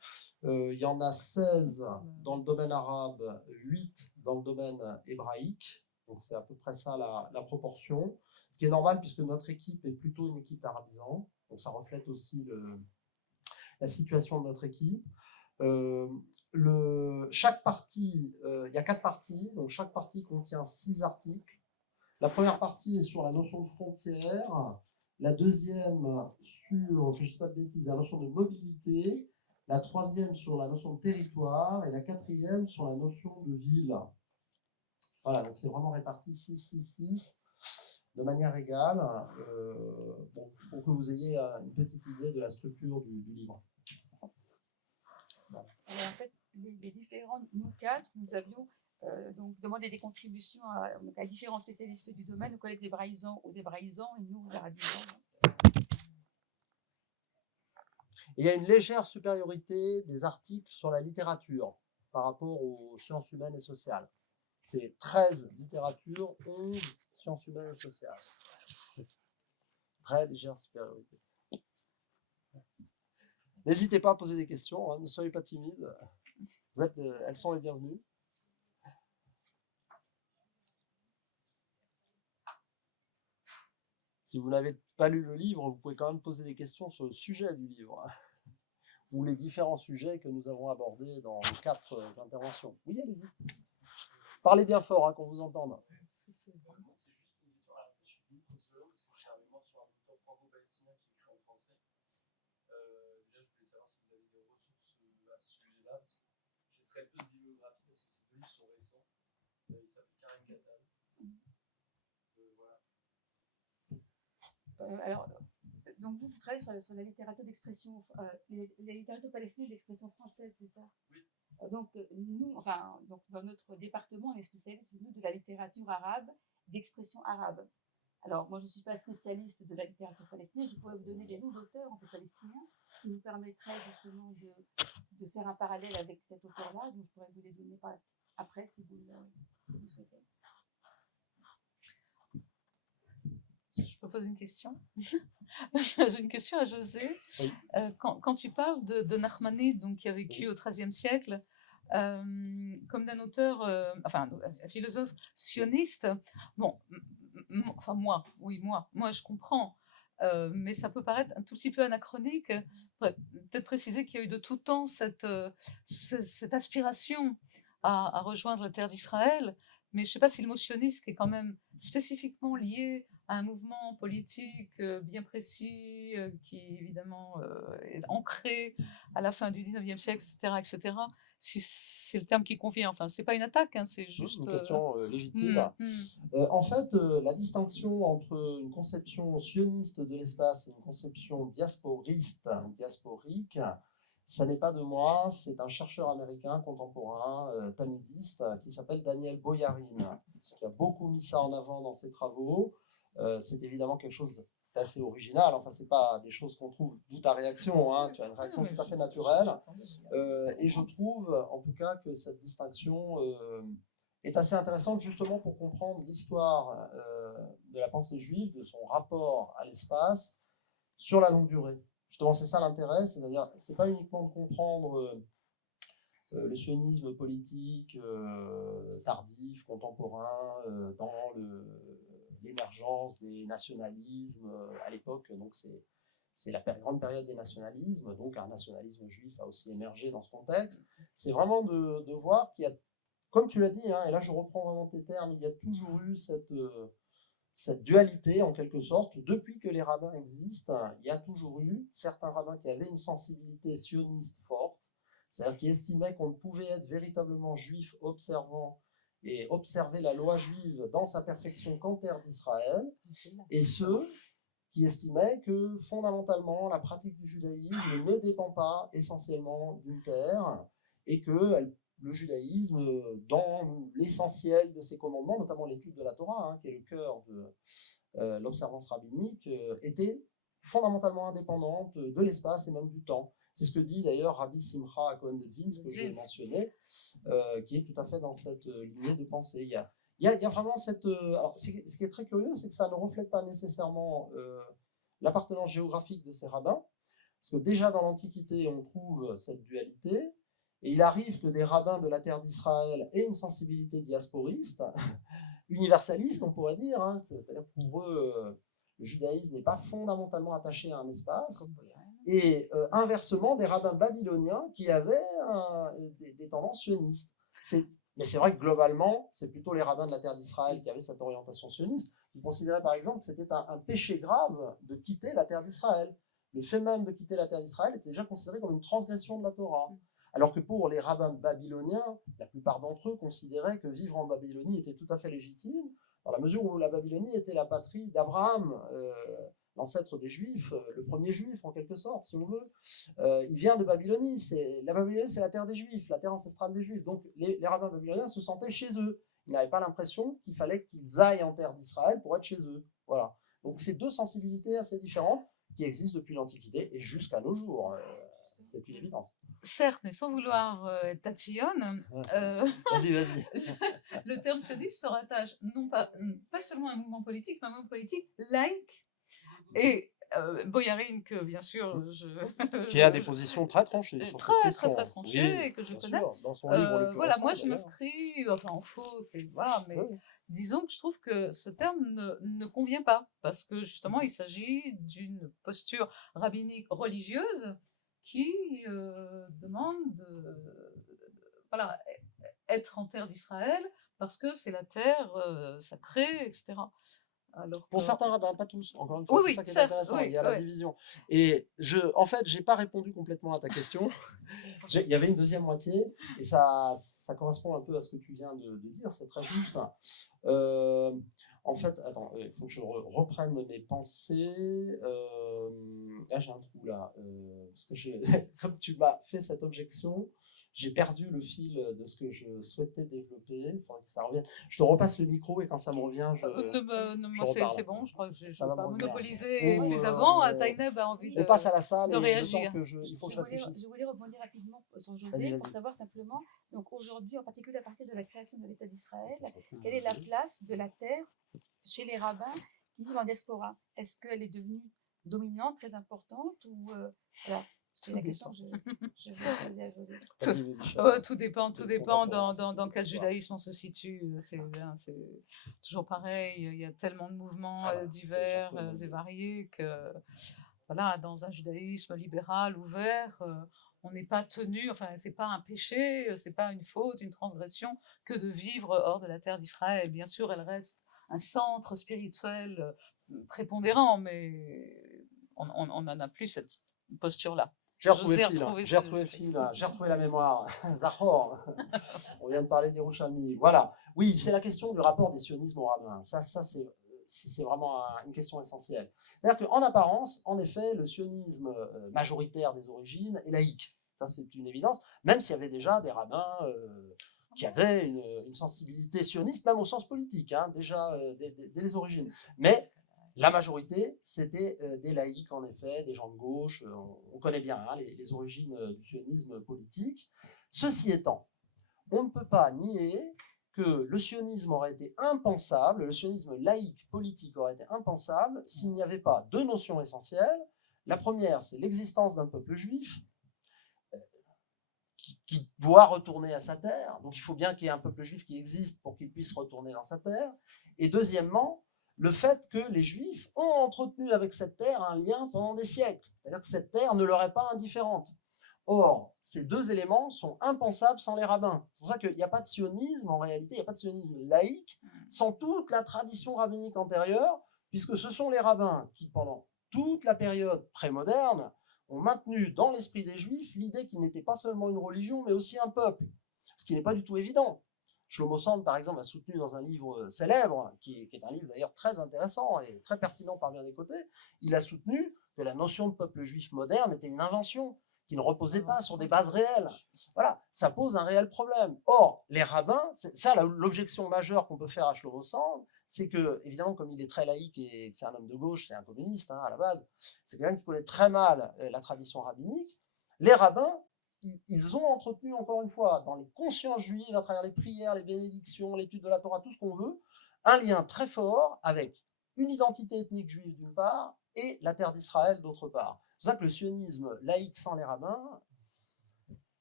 Il y en a 16 dans le domaine arabe, 8 dans le domaine hébraïque. Donc c'est à peu près ça la proportion. Ce qui est normal puisque notre équipe est plutôt une équipe d'arabisants. Donc ça reflète aussi la situation de notre équipe. Chaque partie, il y a 4 parties, donc chaque partie contient 6 articles. La première partie est sur la notion de frontière. La deuxième sur, je ne dis pas de bêtises, la notion de mobilité. La troisième sur la notion de territoire. Et la quatrième sur la notion de ville. Voilà, donc c'est vraiment réparti 6 de manière égale, pour que vous ayez une petite idée de la structure du livre. Voilà. En fait, les différents, nous 4, nous avions donc demandé des contributions à différents spécialistes du domaine, aux collègues d'hébraïsants, aux hébraïsants et nous aux arabisants. Il y a une légère supériorité des articles sur la littérature par rapport aux sciences humaines et sociales. C'est 13 littérature, 11 sciences humaines et sociales. Très légère supériorité. N'hésitez pas à poser des questions, hein, ne soyez pas timides. Elles sont les bienvenues. Si vous n'avez pas lu le livre, vous pouvez quand même poser des questions sur le sujet du livre, ou les différents sujets que nous avons abordés dans les 4 interventions. Oui, allez-y. Parlez bien fort, hein, qu'on vous entende. Très peu de bibliographie parce que ces deux livres sont récents. Il s'appelle Karim Katan. Voilà. Alors, donc vous travaillez sur la littérature d'expression, la littérature palestinienne d'expression française, c'est ça? Oui. Donc nous, dans notre département, on est spécialiste de la littérature arabe, d'expression arabe. Alors moi, je ne suis pas spécialiste de la littérature palestinienne, je pourrais vous donner des noms d'auteurs palestiniens qui nous permettraient justement de faire un parallèle avec cet auteur-là, donc je pourrais vous les donner après si vous souhaitez. Je peux poser une question? J'ai une question à José. Oui. Quand tu parles de Nachmani, donc, qui a vécu au XIIIe siècle, comme d'un auteur, un philosophe sioniste, bon, moi, je comprends, mais ça peut paraître un tout petit peu anachronique. Peut-être préciser qu'il y a eu de tout temps cette aspiration à rejoindre la terre d'Israël, mais je ne sais pas si le mot sioniste, qui est quand même spécifiquement lié à un mouvement politique bien précis, qui évidemment est ancré à la fin du 19e siècle, etc., si c'est le terme qui convient. Enfin, c'est pas une attaque, hein, c'est juste. Une question légitime. En fait, la distinction entre une conception sioniste de l'espace et une conception diasporiste, diasporique, ça n'est pas de moi, c'est un chercheur américain contemporain, talmudiste, qui s'appelle Daniel Boyarin, qui a beaucoup mis ça en avant dans ses travaux. C'est évidemment quelque chose d'assez original, enfin c'est pas des choses qu'on trouve d'où ta réaction, hein. Tu as une réaction tout à fait naturelle, et je trouve en tout cas que cette distinction est assez intéressante justement pour comprendre l'histoire de la pensée juive, de son rapport à l'espace sur la longue durée. Justement, c'est ça l'intérêt, c'est-à-dire, c'est pas uniquement de comprendre le sionisme politique tardif, contemporain, dans l'émergence des nationalismes à l'époque, donc c'est la grande période des nationalismes, donc un nationalisme juif a aussi émergé dans ce contexte. C'est vraiment de voir qu'il y a, comme tu l'as dit, hein, et là je reprends vraiment tes termes, il y a toujours eu cette dualité en quelque sorte. Depuis que les rabbins existent, il y a toujours eu certains rabbins qui avaient une sensibilité sioniste forte, c'est-à-dire qui estimaient qu'on ne pouvait être véritablement juif observant et observer la loi juive dans sa perfection qu'en terre d'Israël, et ceux qui estimaient que fondamentalement la pratique du judaïsme ne dépend pas essentiellement d'une terre, et que le judaïsme, dans l'essentiel de ses commandements, notamment l'étude de la Torah, hein, qui est le cœur de l'observance rabbinique, était fondamentalement indépendante de l'espace et même du temps. C'est ce que dit d'ailleurs Rabbi Simcha Cohen Detvin, ce que j'ai mentionné, qui est tout à fait dans cette lignée de pensée. Il y a vraiment cette... alors, ce qui est très curieux, c'est que ça ne reflète pas nécessairement l'appartenance géographique de ces rabbins, parce que déjà dans l'Antiquité, on trouve cette dualité, et il arrive que des rabbins de la terre d'Israël aient une sensibilité diasporiste, universaliste, on pourrait dire, hein, c'est-à-dire pour eux, le judaïsme n'est pas fondamentalement attaché à un espace, et inversement, des rabbins babyloniens qui avaient des tendances sionistes. Mais c'est vrai que globalement, c'est plutôt les rabbins de la terre d'Israël qui avaient cette orientation sioniste. Ils considéraient par exemple que c'était un péché grave de quitter la terre d'Israël. Le fait même de quitter la terre d'Israël était déjà considéré comme une transgression de la Torah. Alors que pour les rabbins babyloniens, la plupart d'entre eux considéraient que vivre en Babylonie était tout à fait légitime, dans la mesure où la Babylonie était la patrie d'Abraham, l'ancêtre des Juifs, le premier Juif en quelque sorte, si on veut. Il vient de Babylonie. La Babylonie, c'est la terre des Juifs, la terre ancestrale des Juifs. Donc les rabbins babyloniens se sentaient chez eux. Ils n'avaient pas l'impression qu'il fallait qu'ils aillent en terre d'Israël pour être chez eux. Voilà. Donc c'est deux sensibilités assez différentes qui existent depuis l'Antiquité et jusqu'à nos jours. C'est une évidence. Certes, mais sans vouloir être tatillonne, Vas-y. le terme sioniste se rattache non pas seulement à un mouvement politique, mais à un mouvement politique laïque. Et Boyarin, que bien sûr qui a des positions très tranchées sur cette question. Très tranchées, oui, et que je connais. Sûr, dans son livre le plus voilà, récent, moi je m'inscris, enfin en faux, voilà, mais disons que je trouve que ce terme ne convient pas, parce que justement il s'agit d'une posture rabbinique religieuse qui demande voilà, être en terre d'Israël parce que c'est la terre sacrée, etc. Alors pour certains rabbins, pas tous. Encore une fois, c'est ça qui est intéressant. Il y a la division. Et en fait, j'ai pas répondu complètement à ta question. Il y avait une deuxième moitié, et ça correspond un peu à ce que tu viens de dire. C'est très juste. En fait, attends, il faut que je reprenne mes pensées. Là, j'ai un trou là, parce que comme tu m'as fait cette objection, j'ai perdu le fil de ce que je souhaitais développer. Il faudrait que ça revienne. Je te repasse le micro et quand ça me revient, c'est bon, je crois que je ne vais pas monopoliser Ou, plus avant. Zainab a envie on passe à la salle de réagir. Il faut que je réfléchisse. Je voulais rebondir rapidement sur José pour savoir simplement, donc aujourd'hui, en particulier à partir de la création de l'État d'Israël, quelle est la place de la terre chez les rabbins qui vivent en diaspora? Est-ce qu'elle est devenue dominante, très importante ou voilà. C'est la question que je vais poser à José. Tout dépend dans quel judaïsme on se situe. C'est toujours pareil, il y a tellement de mouvements divers et variés que voilà, dans un judaïsme libéral, ouvert, on n'est pas tenu, enfin c'est pas un péché, c'est pas une faute, une transgression que de vivre hors de la terre d'Israël. Bien sûr, elle reste un centre spirituel prépondérant, mais on n'en a plus cette posture-là. J'ai retrouvé J'osais le fil, retrouver j'ai ces retrouvé le esprits. fil, j'ai retrouvé la mémoire. Zahor, on vient de parler d'Yerushalmi. Voilà. Oui, c'est la question du rapport des sionismes aux rabbins. Ça c'est vraiment une question essentielle. C'est-à-dire qu'en apparence, en effet, le sionisme majoritaire des origines est laïque. Ça, c'est une évidence, même s'il y avait déjà des rabbins qui avaient une sensibilité sioniste, même au sens politique, hein, déjà dès les origines. Mais la majorité, c'était des laïcs, en effet, des gens de gauche. On connaît bien hein, les origines du sionisme politique. Ceci étant, on ne peut pas nier que le sionisme aurait été impensable, le sionisme laïque politique aurait été impensable s'il n'y avait pas deux notions essentielles. La première, c'est l'existence d'un peuple juif qui doit retourner à sa terre. Donc il faut bien qu'il y ait un peuple juif qui existe pour qu'il puisse retourner dans sa terre. Et deuxièmement, le fait que les Juifs ont entretenu avec cette terre un lien pendant des siècles. C'est-à-dire que cette terre ne leur est pas indifférente. Or, ces deux éléments sont impensables sans les rabbins. C'est pour ça qu'il n'y a pas de sionisme, en réalité, il n'y a pas de sionisme laïque, sans toute la tradition rabbinique antérieure, puisque ce sont les rabbins qui, pendant toute la période prémoderne, ont maintenu dans l'esprit des Juifs l'idée qu'ils n'étaient pas seulement une religion, mais aussi un peuple. Ce qui n'est pas du tout évident. Shlomo Sand, par exemple, a soutenu dans un livre célèbre, qui est un livre d'ailleurs très intéressant et très pertinent par bien des côtés, il a soutenu que la notion de peuple juif moderne était une invention, qui ne reposait pas sur des bases réelles. Voilà, ça pose un réel problème. Or, les rabbins, c'est ça l'objection majeure qu'on peut faire à Shlomo Sand, c'est que, évidemment, comme il est très laïque et que c'est un homme de gauche, c'est un communiste hein, à la base, c'est quelqu'un qui connaît très mal la tradition rabbinique, les rabbins, ils ont entretenu, encore une fois, dans les consciences juives, à travers les prières, les bénédictions, l'étude de la Torah, tout ce qu'on veut, un lien très fort avec une identité ethnique juive d'une part et la terre d'Israël d'autre part. C'est pour ça que le sionisme laïque sans les rabbins,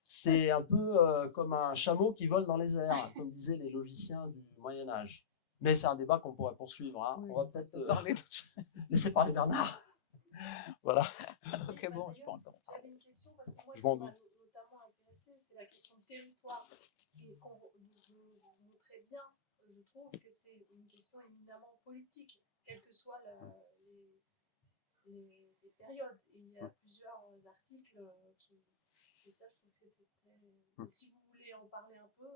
c'est un peu comme un chameau qui vole dans les airs, comme disaient les logiciens du Moyen-Âge. Mais c'est un débat qu'on pourrait poursuivre. Hein. Oui, on va peut-être parler tout de suite. laisser parler Bernard. Voilà. Ok, bon, je peux encore. J'avais une question parce que moi, Je ce qui m'en m'a doute. notamment intéressée, c'est la question de territoire. Et qu'on vous montrez bien, je trouve que c'est une question éminemment politique, quelles que soient les périodes. Et il y a plusieurs articles et ça, je trouve que c'était très. Si vous voulez en parler un peu.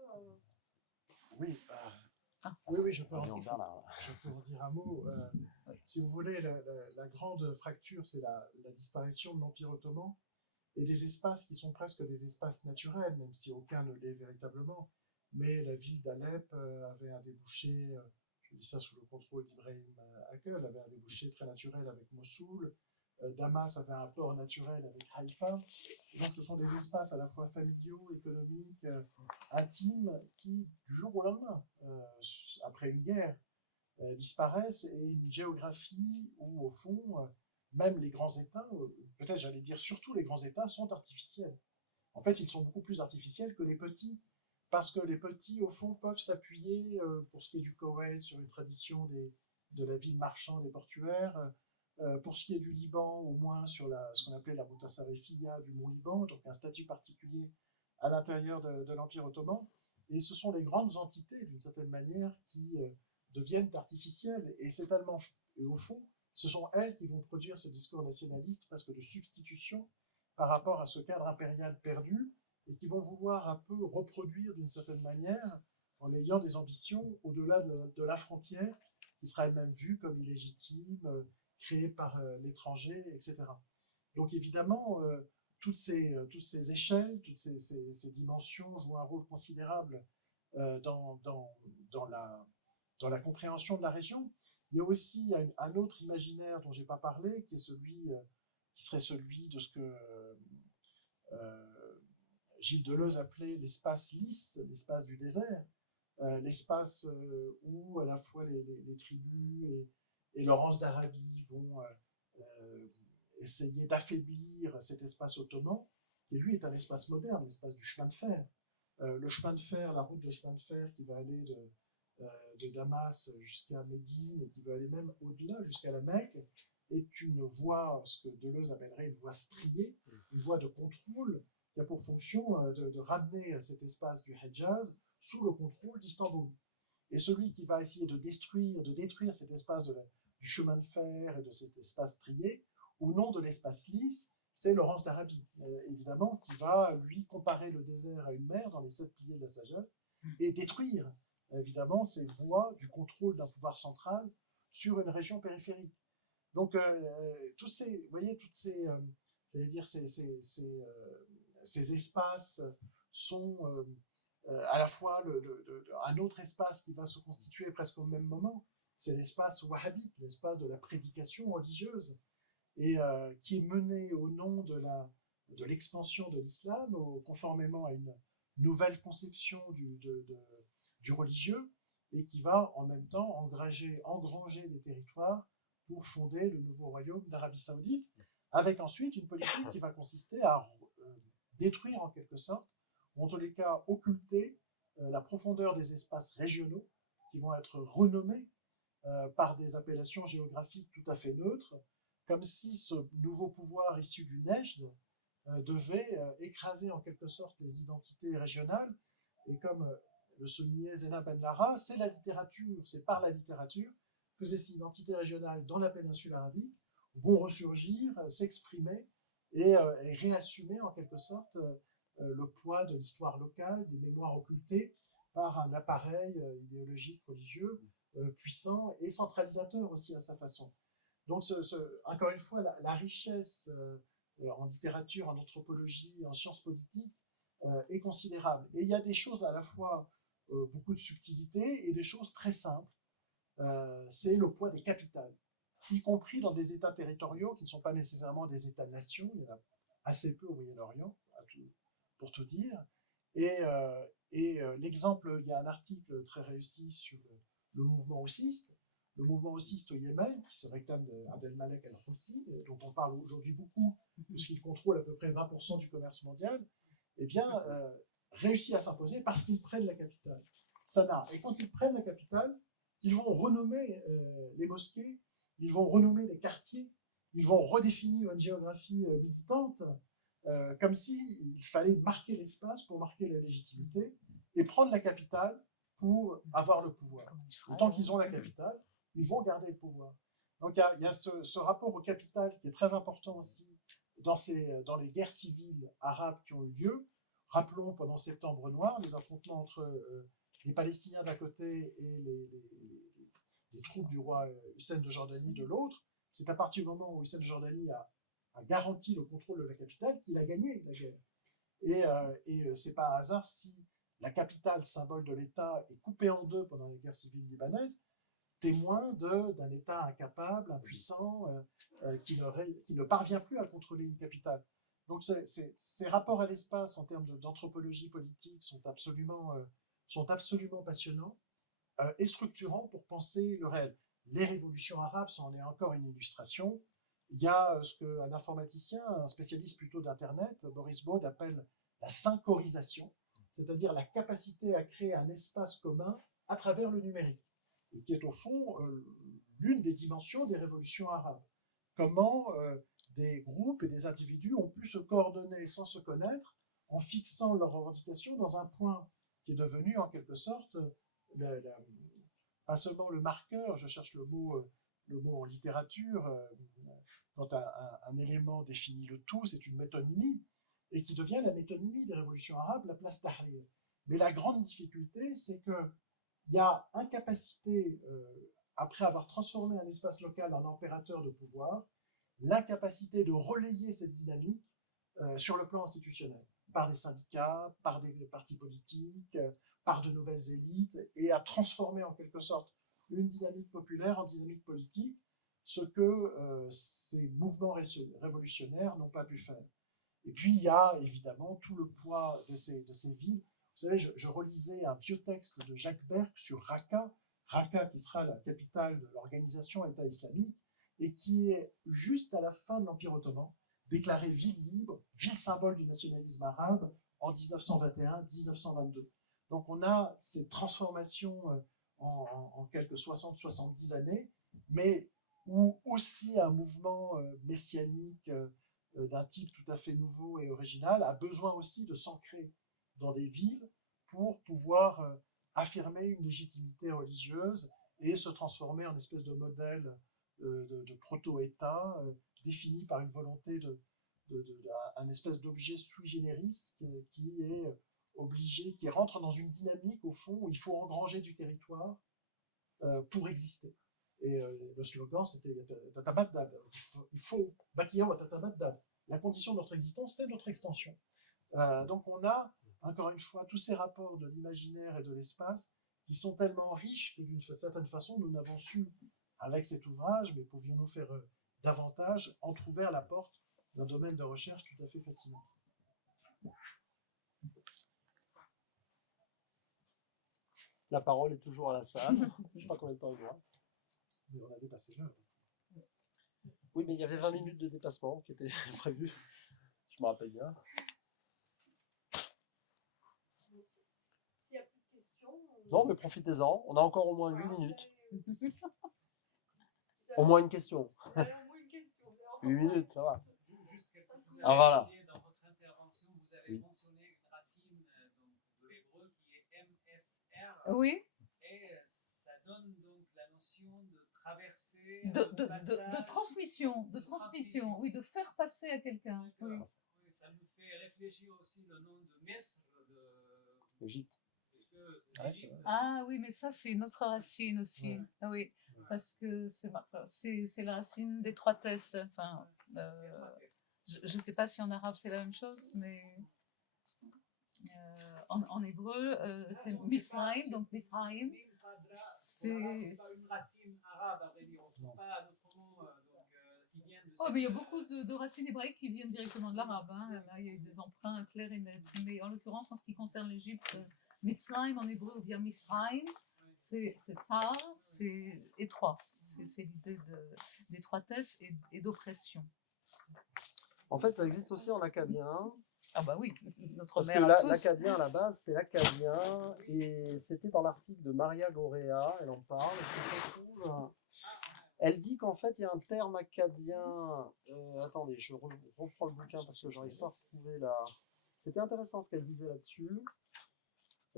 Oui, Ah, oui, je peux, Voyons, Bernard. je peux en dire un mot. Si vous voulez, la grande fracture, c'est la disparition de l'Empire ottoman et des espaces qui sont presque des espaces naturels, même si aucun ne l'est véritablement. Mais la ville d'Alep avait un débouché, je dis ça sous le contrôle d'Ibrahim Hakel, avait un débouché très naturel avec Mossoul. Damas avait un port naturel avec Haïfa. Donc ce sont des espaces à la fois familiaux, économiques, intimes, qui, du jour au lendemain, après une guerre, disparaissent, et une géographie où, au fond, même les grands États, peut-être j'allais dire surtout les grands États, sont artificiels. En fait, ils sont beaucoup plus artificiels que les petits, parce que les petits, au fond, peuvent s'appuyer, pour ce qui est du Koweït, sur une tradition de la ville marchande et portuaire, pour ce qui est du Liban, au moins sur ce qu'on appelait la Moutassarefiya du Mont Liban, donc un statut particulier à l'intérieur de l'Empire ottoman. Et ce sont les grandes entités, d'une certaine manière, qui deviennent artificielles. Et c'est tellement, et au fond, ce sont elles qui vont produire ce discours nationaliste presque de substitution par rapport à ce cadre impérial perdu, et qui vont vouloir un peu reproduire d'une certaine manière, en ayant des ambitions au-delà de la frontière, qui sera elle-même vue comme illégitime, créée par l'étranger, etc. Donc évidemment, toutes ces échelles, toutes ces dimensions jouent un rôle considérable dans la compréhension de la région. Il y a aussi un autre imaginaire dont je n'ai pas parlé, qui serait celui de ce que Gilles Deleuze appelait l'espace lisse, l'espace du désert, l'espace où à la fois les tribus et Laurence d'Arabie vont essayer d'affaiblir cet espace ottoman, qui lui est un espace moderne, l'espace du chemin de fer. Le chemin de fer, la route de chemin de fer qui va aller de Damas jusqu'à Médine et qui va aller même au-delà jusqu'à la Mecque, est une voie, ce que Deleuze appellerait une voie striée, une voie de contrôle qui a pour fonction de ramener cet espace du Hedjaz sous le contrôle d'Istanbul. et celui qui va essayer de détruire cet espace du chemin de fer et de cet espace trié, au nom de l'espace lisse, c'est Laurence d'Arabie, évidemment, qui va, lui, comparer le désert à une mer dans les 7 piliers de la sagesse, et détruire, évidemment, ces voies du contrôle d'un pouvoir central sur une région périphérique. Donc, vous voyez, toutes ces, j'allais dire, ces espaces sont à la fois un autre espace qui va se constituer presque au même moment, c'est l'espace wahhabite, l'espace de la prédication religieuse, et qui est mené au nom de l'expansion de l'islam, conformément à une nouvelle conception du religieux, et qui va en même temps engranger des territoires pour fonder le nouveau royaume d'Arabie Saoudite, avec ensuite une politique qui va consister à détruire en quelque sorte, ou en tous les cas occulter la profondeur des espaces régionaux qui vont être renommés par des appellations géographiques tout à fait neutres, comme si ce nouveau pouvoir issu du Nejd devait écraser en quelque sorte les identités régionales. Et comme le soulignait Zena Ben Lara, c'est la littérature, c'est par la littérature que ces identités régionales dans la péninsule arabique vont ressurgir, s'exprimer et réassumer en quelque sorte le poids de l'histoire locale, des mémoires occultées par un appareil idéologique religieux puissant et centralisateur aussi à sa façon. Donc, encore une fois, la richesse en littérature, en anthropologie, en sciences politiques est considérable. Et il y a des choses à la fois beaucoup de subtilité et des choses très simples. C'est le poids des capitales, y compris dans des États territoriaux qui ne sont pas nécessairement des États-nations. Il y en a assez peu au Moyen-Orient, pour tout dire. Et l'exemple, il y a un article très réussi sur le mouvement houthiste. Le mouvement houthiste au Yémen, qui se réclame d'Abdelmalek al-Houthi, dont on parle aujourd'hui beaucoup, puisqu'il contrôle à peu près 20% du commerce mondial, eh bien, réussit à s'imposer parce qu'ils prennent la capitale, Sanaa. Et quand ils prennent la capitale, ils vont renommer les mosquées, ils vont renommer les quartiers, ils vont redéfinir une géographie militante, comme s'il fallait marquer l'espace pour marquer la légitimité, et prendre la capitale pour avoir le pouvoir. Et tant qu'ils ont la capitale, ils vont garder le pouvoir. Donc il y a ce rapport au capital qui est très important aussi dans les guerres civiles arabes qui ont eu lieu. Rappelons pendant Septembre Noir les affrontements entre les Palestiniens d'un côté et les troupes du roi Hussein de Jordanie de l'autre. C'est à partir du moment où Hussein de Jordanie a garanti le contrôle de la capitale qu'il a gagné la guerre. Et c'est pas un hasard si la capitale, symbole de l'État, est coupée en deux pendant les guerres civiles libanaises, témoin d'un État incapable, impuissant, qui ne parvient plus à contrôler une capitale. Donc ces rapports à l'espace en termes d'anthropologie politique sont absolument passionnants et structurants pour penser le réel. Les révolutions arabes, ça en est encore une illustration. Il y a ce qu'un informaticien, un spécialiste plutôt d'Internet, Boris Baud, appelle la synchorisation, c'est-à-dire la capacité à créer un espace commun à travers le numérique, et qui est au fond l'une des dimensions des révolutions arabes. Comment des groupes et des individus ont pu se coordonner sans se connaître en fixant leurs revendications dans un point qui est devenu en quelque sorte pas seulement le marqueur, je cherche le mot en littérature, quand un élément définit le tout, c'est une métonymie, et qui devient la métonymie des révolutions arabes, la place Tahrir. Mais la grande difficulté, c'est qu'il y a incapacité, après avoir transformé un espace local en impérateur de pouvoir, l'incapacité de relayer cette dynamique sur le plan institutionnel, par des syndicats, par des partis politiques, par de nouvelles élites, et à transformer en quelque sorte une dynamique populaire en dynamique politique, ce que ces mouvements révolutionnaires n'ont pas pu faire. Et puis il y a évidemment tout le poids de ces villes. Vous savez, je relisais un vieux texte de Jacques Berck sur Raqqa, qui sera la capitale de l'organisation État islamique, et qui est juste à la fin de l'Empire ottoman, déclarée ville libre, ville symbole du nationalisme arabe en 1921-1922. Donc on a ces transformations en quelques 60-70 années, mais où aussi un mouvement messianique d'un type tout à fait nouveau et original a besoin aussi de s'ancrer dans des villes pour pouvoir affirmer une légitimité religieuse et se transformer en espèce de modèle de proto-État défini par une volonté un espèce d'objet sui generis qui est obligé, qui rentre dans une dynamique au fond où il faut engranger du territoire pour exister. Et le slogan, c'était Tatabaddad. Il faut Bakiyan wa Tatabaddad. La condition de notre existence, c'est notre extension. Donc on a, encore une fois, tous ces rapports de l'imaginaire et de l'espace qui sont tellement riches que d'une certaine façon, nous n'avons su, avec cet ouvrage, mais pouvions-nous faire davantage, entrouvert la porte d'un domaine de recherche tout à fait fascinant. La parole est toujours à la salle. Je ne sais pas combien de temps il nous reste. Mais on a dépassé l'heure. Oui, mais il y avait 20 minutes de dépassement qui étaient prévues. Je me rappelle bien. S'il n'y a plus de questions. Non, mais profitez-en. On a encore au moins 8 minutes. Au Au moins une question. moins une question. 8 minutes, ça va. Juste quelque chose. Vous Ah, voilà. avez mentionné dans votre intervention, vous avez Oui. mentionné une racine donc, de l'hébreu qui est MSR. Oui, Et ça donne donc la notion de traverser, de transmission, oui, de faire passer à quelqu'un. Oui. Oui, ça me fait réfléchir aussi le nom de Mesre de Égypte. parce que Ouais, l'Égypte, Ah oui, mais ça, c'est une autre racine aussi. Ouais. Ah oui, parce que c'est la racine d'étroitesse. Enfin, je ne sais pas si en arabe c'est la même chose, mais en hébreu, c'est Mitzrayim, donc Mitzrayim. c'est pas une racine arabe, à vrai dire. On ne trouve pas d'autres mots qui viennent de Oh, cette- mais il y a beaucoup de racines hébraïques qui viennent directement de l'arabe. Hein. Là, il y a eu des emprunts clairs et nets. Mais en l'occurrence, en ce qui concerne l'Égypte, Mitzrayim en hébreu ou bien Misraim, c'est ça, c'est étroit. C'est l'idée d'étroitesse et d'oppression. En fait, ça existe aussi en acadien. Ah bah oui, notre Parce que mère à tous. l'acadien, à la base, c'est l'acadien. Et c'était dans l'article de Maria Gorea, elle en parle. Elle dit qu'en fait, il y a un terme acadien. Attendez, je reprends le bouquin parce que je n'arrive pas à retrouver la. C'était intéressant ce qu'elle disait là-dessus.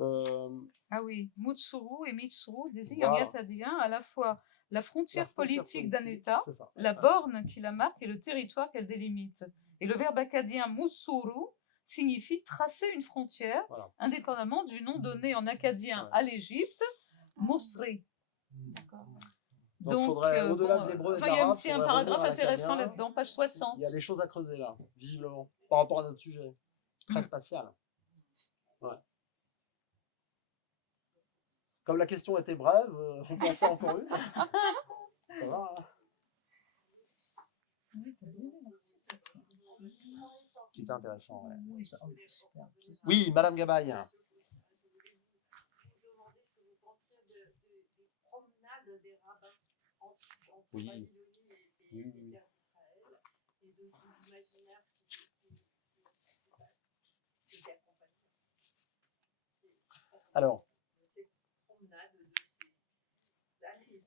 Ah oui, Mutsuru et Mitsuru désignent Voilà. en acadien à la fois la frontière La frontière politique d'un État, c'est ça. la borne qui la marque et le territoire qu'elle délimite. Et le verbe acadien Musuru signifie tracer une frontière, Voilà. indépendamment du nom donné en acadien Ouais. à l'Égypte, Mosri. D'accord. Donc, faudrait, au-delà de l'hébreu et de il y a l'arabe, un faudrait paragraphe revenir à intéressant l'acadien. là-dedans, page 60. Il y a des choses à creuser là, visiblement, par rapport à notre sujet. Très spatial. Ouais. Comme la question était brève, on peut en faire encore une. Ça va, hein. Qui était intéressant, ouais. Oui, Madame Gabaye. Je vous demandais ce que vous pensiez des promenades des rabbins entre Oui. Babylonie et Oui, les oui. terres d'Israël, et de l'imaginaire qui les accompagne. Alors, Ces promenades de ces allées.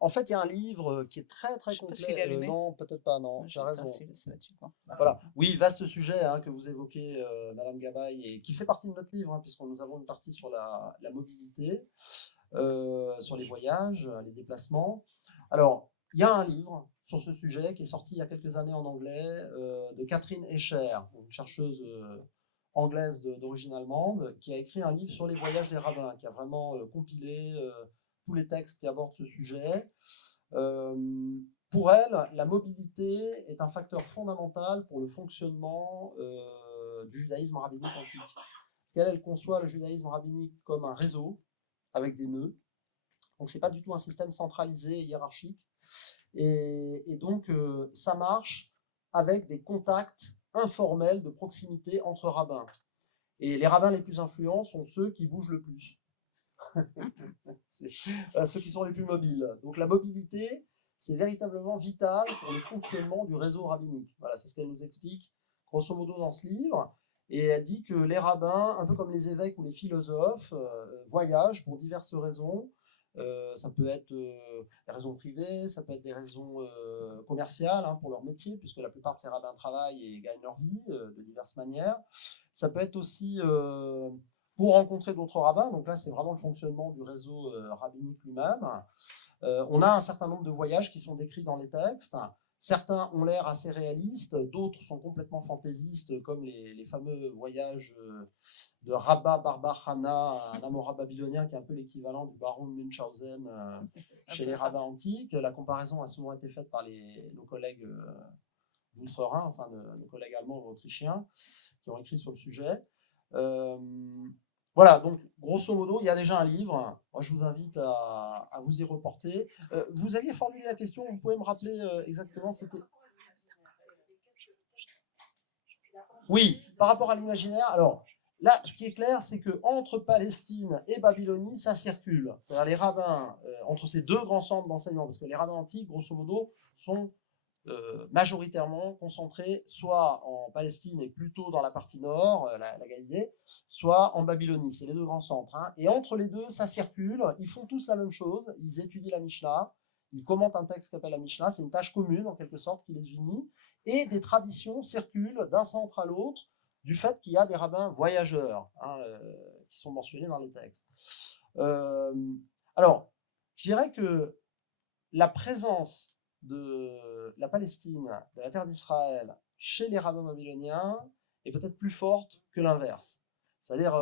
en fait, il y a un livre qui est très très Je sais pas complet. s'il est allumé. Non, peut-être pas, non, tu as raison. Là-dessus. Voilà. Oui, vaste sujet hein, que vous évoquez, Madame Gabaye, et qui fait partie de notre livre, hein, puisque nous avons une partie sur la mobilité, sur les voyages, les déplacements. Alors, il y a un livre sur ce sujet qui est sorti il y a quelques années en anglais, de Catherine Escher, une chercheuse anglaise d'origine allemande, qui a écrit un livre sur les voyages des rabbins, qui a vraiment compilé tous les textes qui abordent ce sujet. Pour elle, la mobilité est un facteur fondamental pour le fonctionnement du judaïsme rabbinique antique. Parce qu'elle conçoit le judaïsme rabbinique comme un réseau avec des nœuds. Donc, ce n'est pas du tout un système centralisé et hiérarchique. Et donc, ça marche avec des contacts informels de proximité entre rabbins. Et les rabbins les plus influents sont ceux qui bougent le plus. C'est ceux qui sont les plus mobiles. Donc, la mobilité, c'est véritablement vital pour le fonctionnement du réseau rabbinique. Voilà, c'est ce qu'elle nous explique, grosso modo, dans ce livre. Et elle dit que les rabbins, un peu comme les évêques ou les philosophes, voyagent pour diverses raisons. Ça peut être des raisons privées, ça peut être des raisons commerciales hein, pour leur métier, puisque la plupart de ces rabbins travaillent et gagnent leur vie de diverses manières. Ça peut être aussi pour rencontrer d'autres rabbins. Donc là, c'est vraiment le fonctionnement du réseau rabbinique lui-même. On a un certain nombre de voyages qui sont décrits dans les textes. Certains ont l'air assez réalistes, d'autres sont complètement fantaisistes, comme les fameux voyages de Rabba Barbar Hana, un Amora babylonien qui est un peu l'équivalent du baron de Munchausen chez les rabbins antiques. La comparaison a souvent été faite par nos collègues d'outre-Rhin, enfin nos collègues allemands ou autrichiens, qui ont écrit sur le sujet. Voilà, donc grosso modo, il y a déjà un livre. Moi, je vous invite à vous y reporter. Vous aviez formulé la question, vous pouvez me rappeler exactement, c'était... Oui, par rapport à l'imaginaire, alors là, ce qui est clair, c'est qu'entre Palestine et Babylonie, ça circule. C'est-à-dire les rabbins, entre ces deux grands centres d'enseignement, parce que les rabbins antiques, grosso modo, sont majoritairement concentrés soit en Palestine et plutôt dans la partie nord, la Galilée, soit en Babylonie. C'est les deux grands centres. Hein. Et entre les deux, ça circule. Ils font tous la même chose. Ils étudient la Mishnah. Ils commentent un texte qui s'appelle la Mishnah. C'est une tâche commune, en quelque sorte, qui les unit. Et des traditions circulent d'un centre à l'autre du fait qu'il y a des rabbins voyageurs qui sont mentionnés dans les textes. Alors, je dirais que la présence de la Palestine, de la terre d'Israël, chez les rabbins babyloniens est peut-être plus forte que l'inverse. C'est-à-dire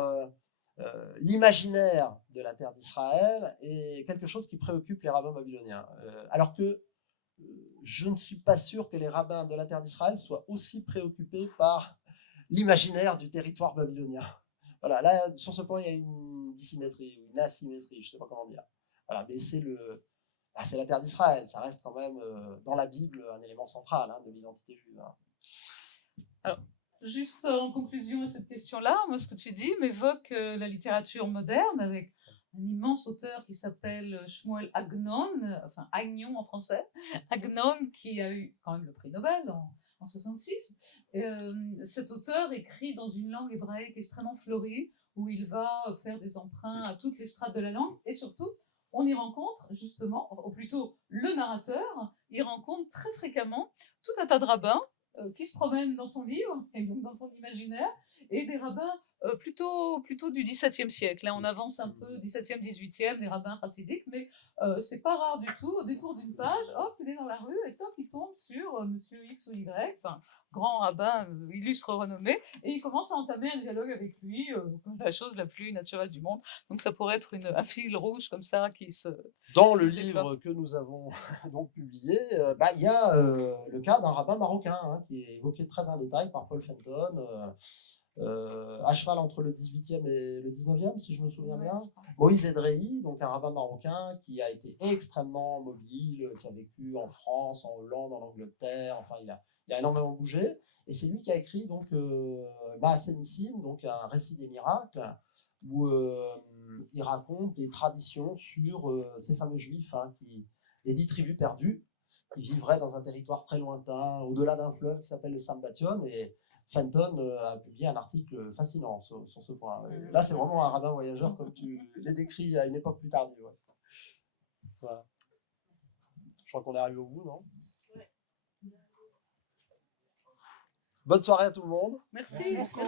l'imaginaire de la terre d'Israël est quelque chose qui préoccupe les rabbins babyloniens. Alors que je ne suis pas sûr que les rabbins de la terre d'Israël soient aussi préoccupés par l'imaginaire du territoire babylonien. Voilà, là, sur ce point, il y a une dissymétrie, une asymétrie, je ne sais pas comment dire. Voilà, mais c'est la terre d'Israël, ça reste quand même dans la Bible un élément central de l'identité juive. Alors, juste en conclusion à cette question-là, moi ce que tu dis m'évoque la littérature moderne avec un immense auteur qui s'appelle Shmuel Agnon, enfin Agnon en français, Agnon qui a eu quand même le prix Nobel en 66. Cet auteur écrit dans une langue hébraïque extrêmement fleurie où il va faire des emprunts à toutes les strates de la langue et surtout on y rencontre justement, ou plutôt le narrateur, il rencontre très fréquemment tout un tas de rabbins qui se promènent dans son livre, et donc dans son imaginaire, et des rabbins plutôt du XVIIe siècle. Là, on avance un peu, XVIIe, XVIIIe, des rabbins chassidiques, mais c'est pas rare du tout. Au détour d'une page, hop, il est dans la rue, et toc, il tombe sur Monsieur X ou Y, enfin, grand rabbin, illustre renommé, et il commence à entamer un dialogue avec lui, la chose la plus naturelle du monde. Donc ça pourrait être un fil rouge comme ça qui se... Dans le livre que nous avons donc publié, il y a le cas d'un rabbin marocain qui est évoqué très en détail par Paul Fenton, à cheval entre le 18e et le 19e, si je me souviens bien. Moïse Edrei, donc un rabbin marocain qui a été extrêmement mobile, qui a vécu en France, en Hollande, en Angleterre, enfin il a énormément bougé. Et c'est lui qui a écrit donc Maaseh Nissim, donc un récit des miracles, où il raconte des traditions sur ces fameux juifs, les 10 tribus perdues, qui vivraient dans un territoire très lointain, au-delà d'un fleuve qui s'appelle le Sambation. Et Fenton a publié un article fascinant sur ce point. Là, c'est vraiment un rabbin voyageur, comme tu l'as décrit à une époque plus tardive. Ouais. Voilà. Je crois qu'on est arrivé au bout, non ? Bonne soirée à tout le monde. Merci beaucoup.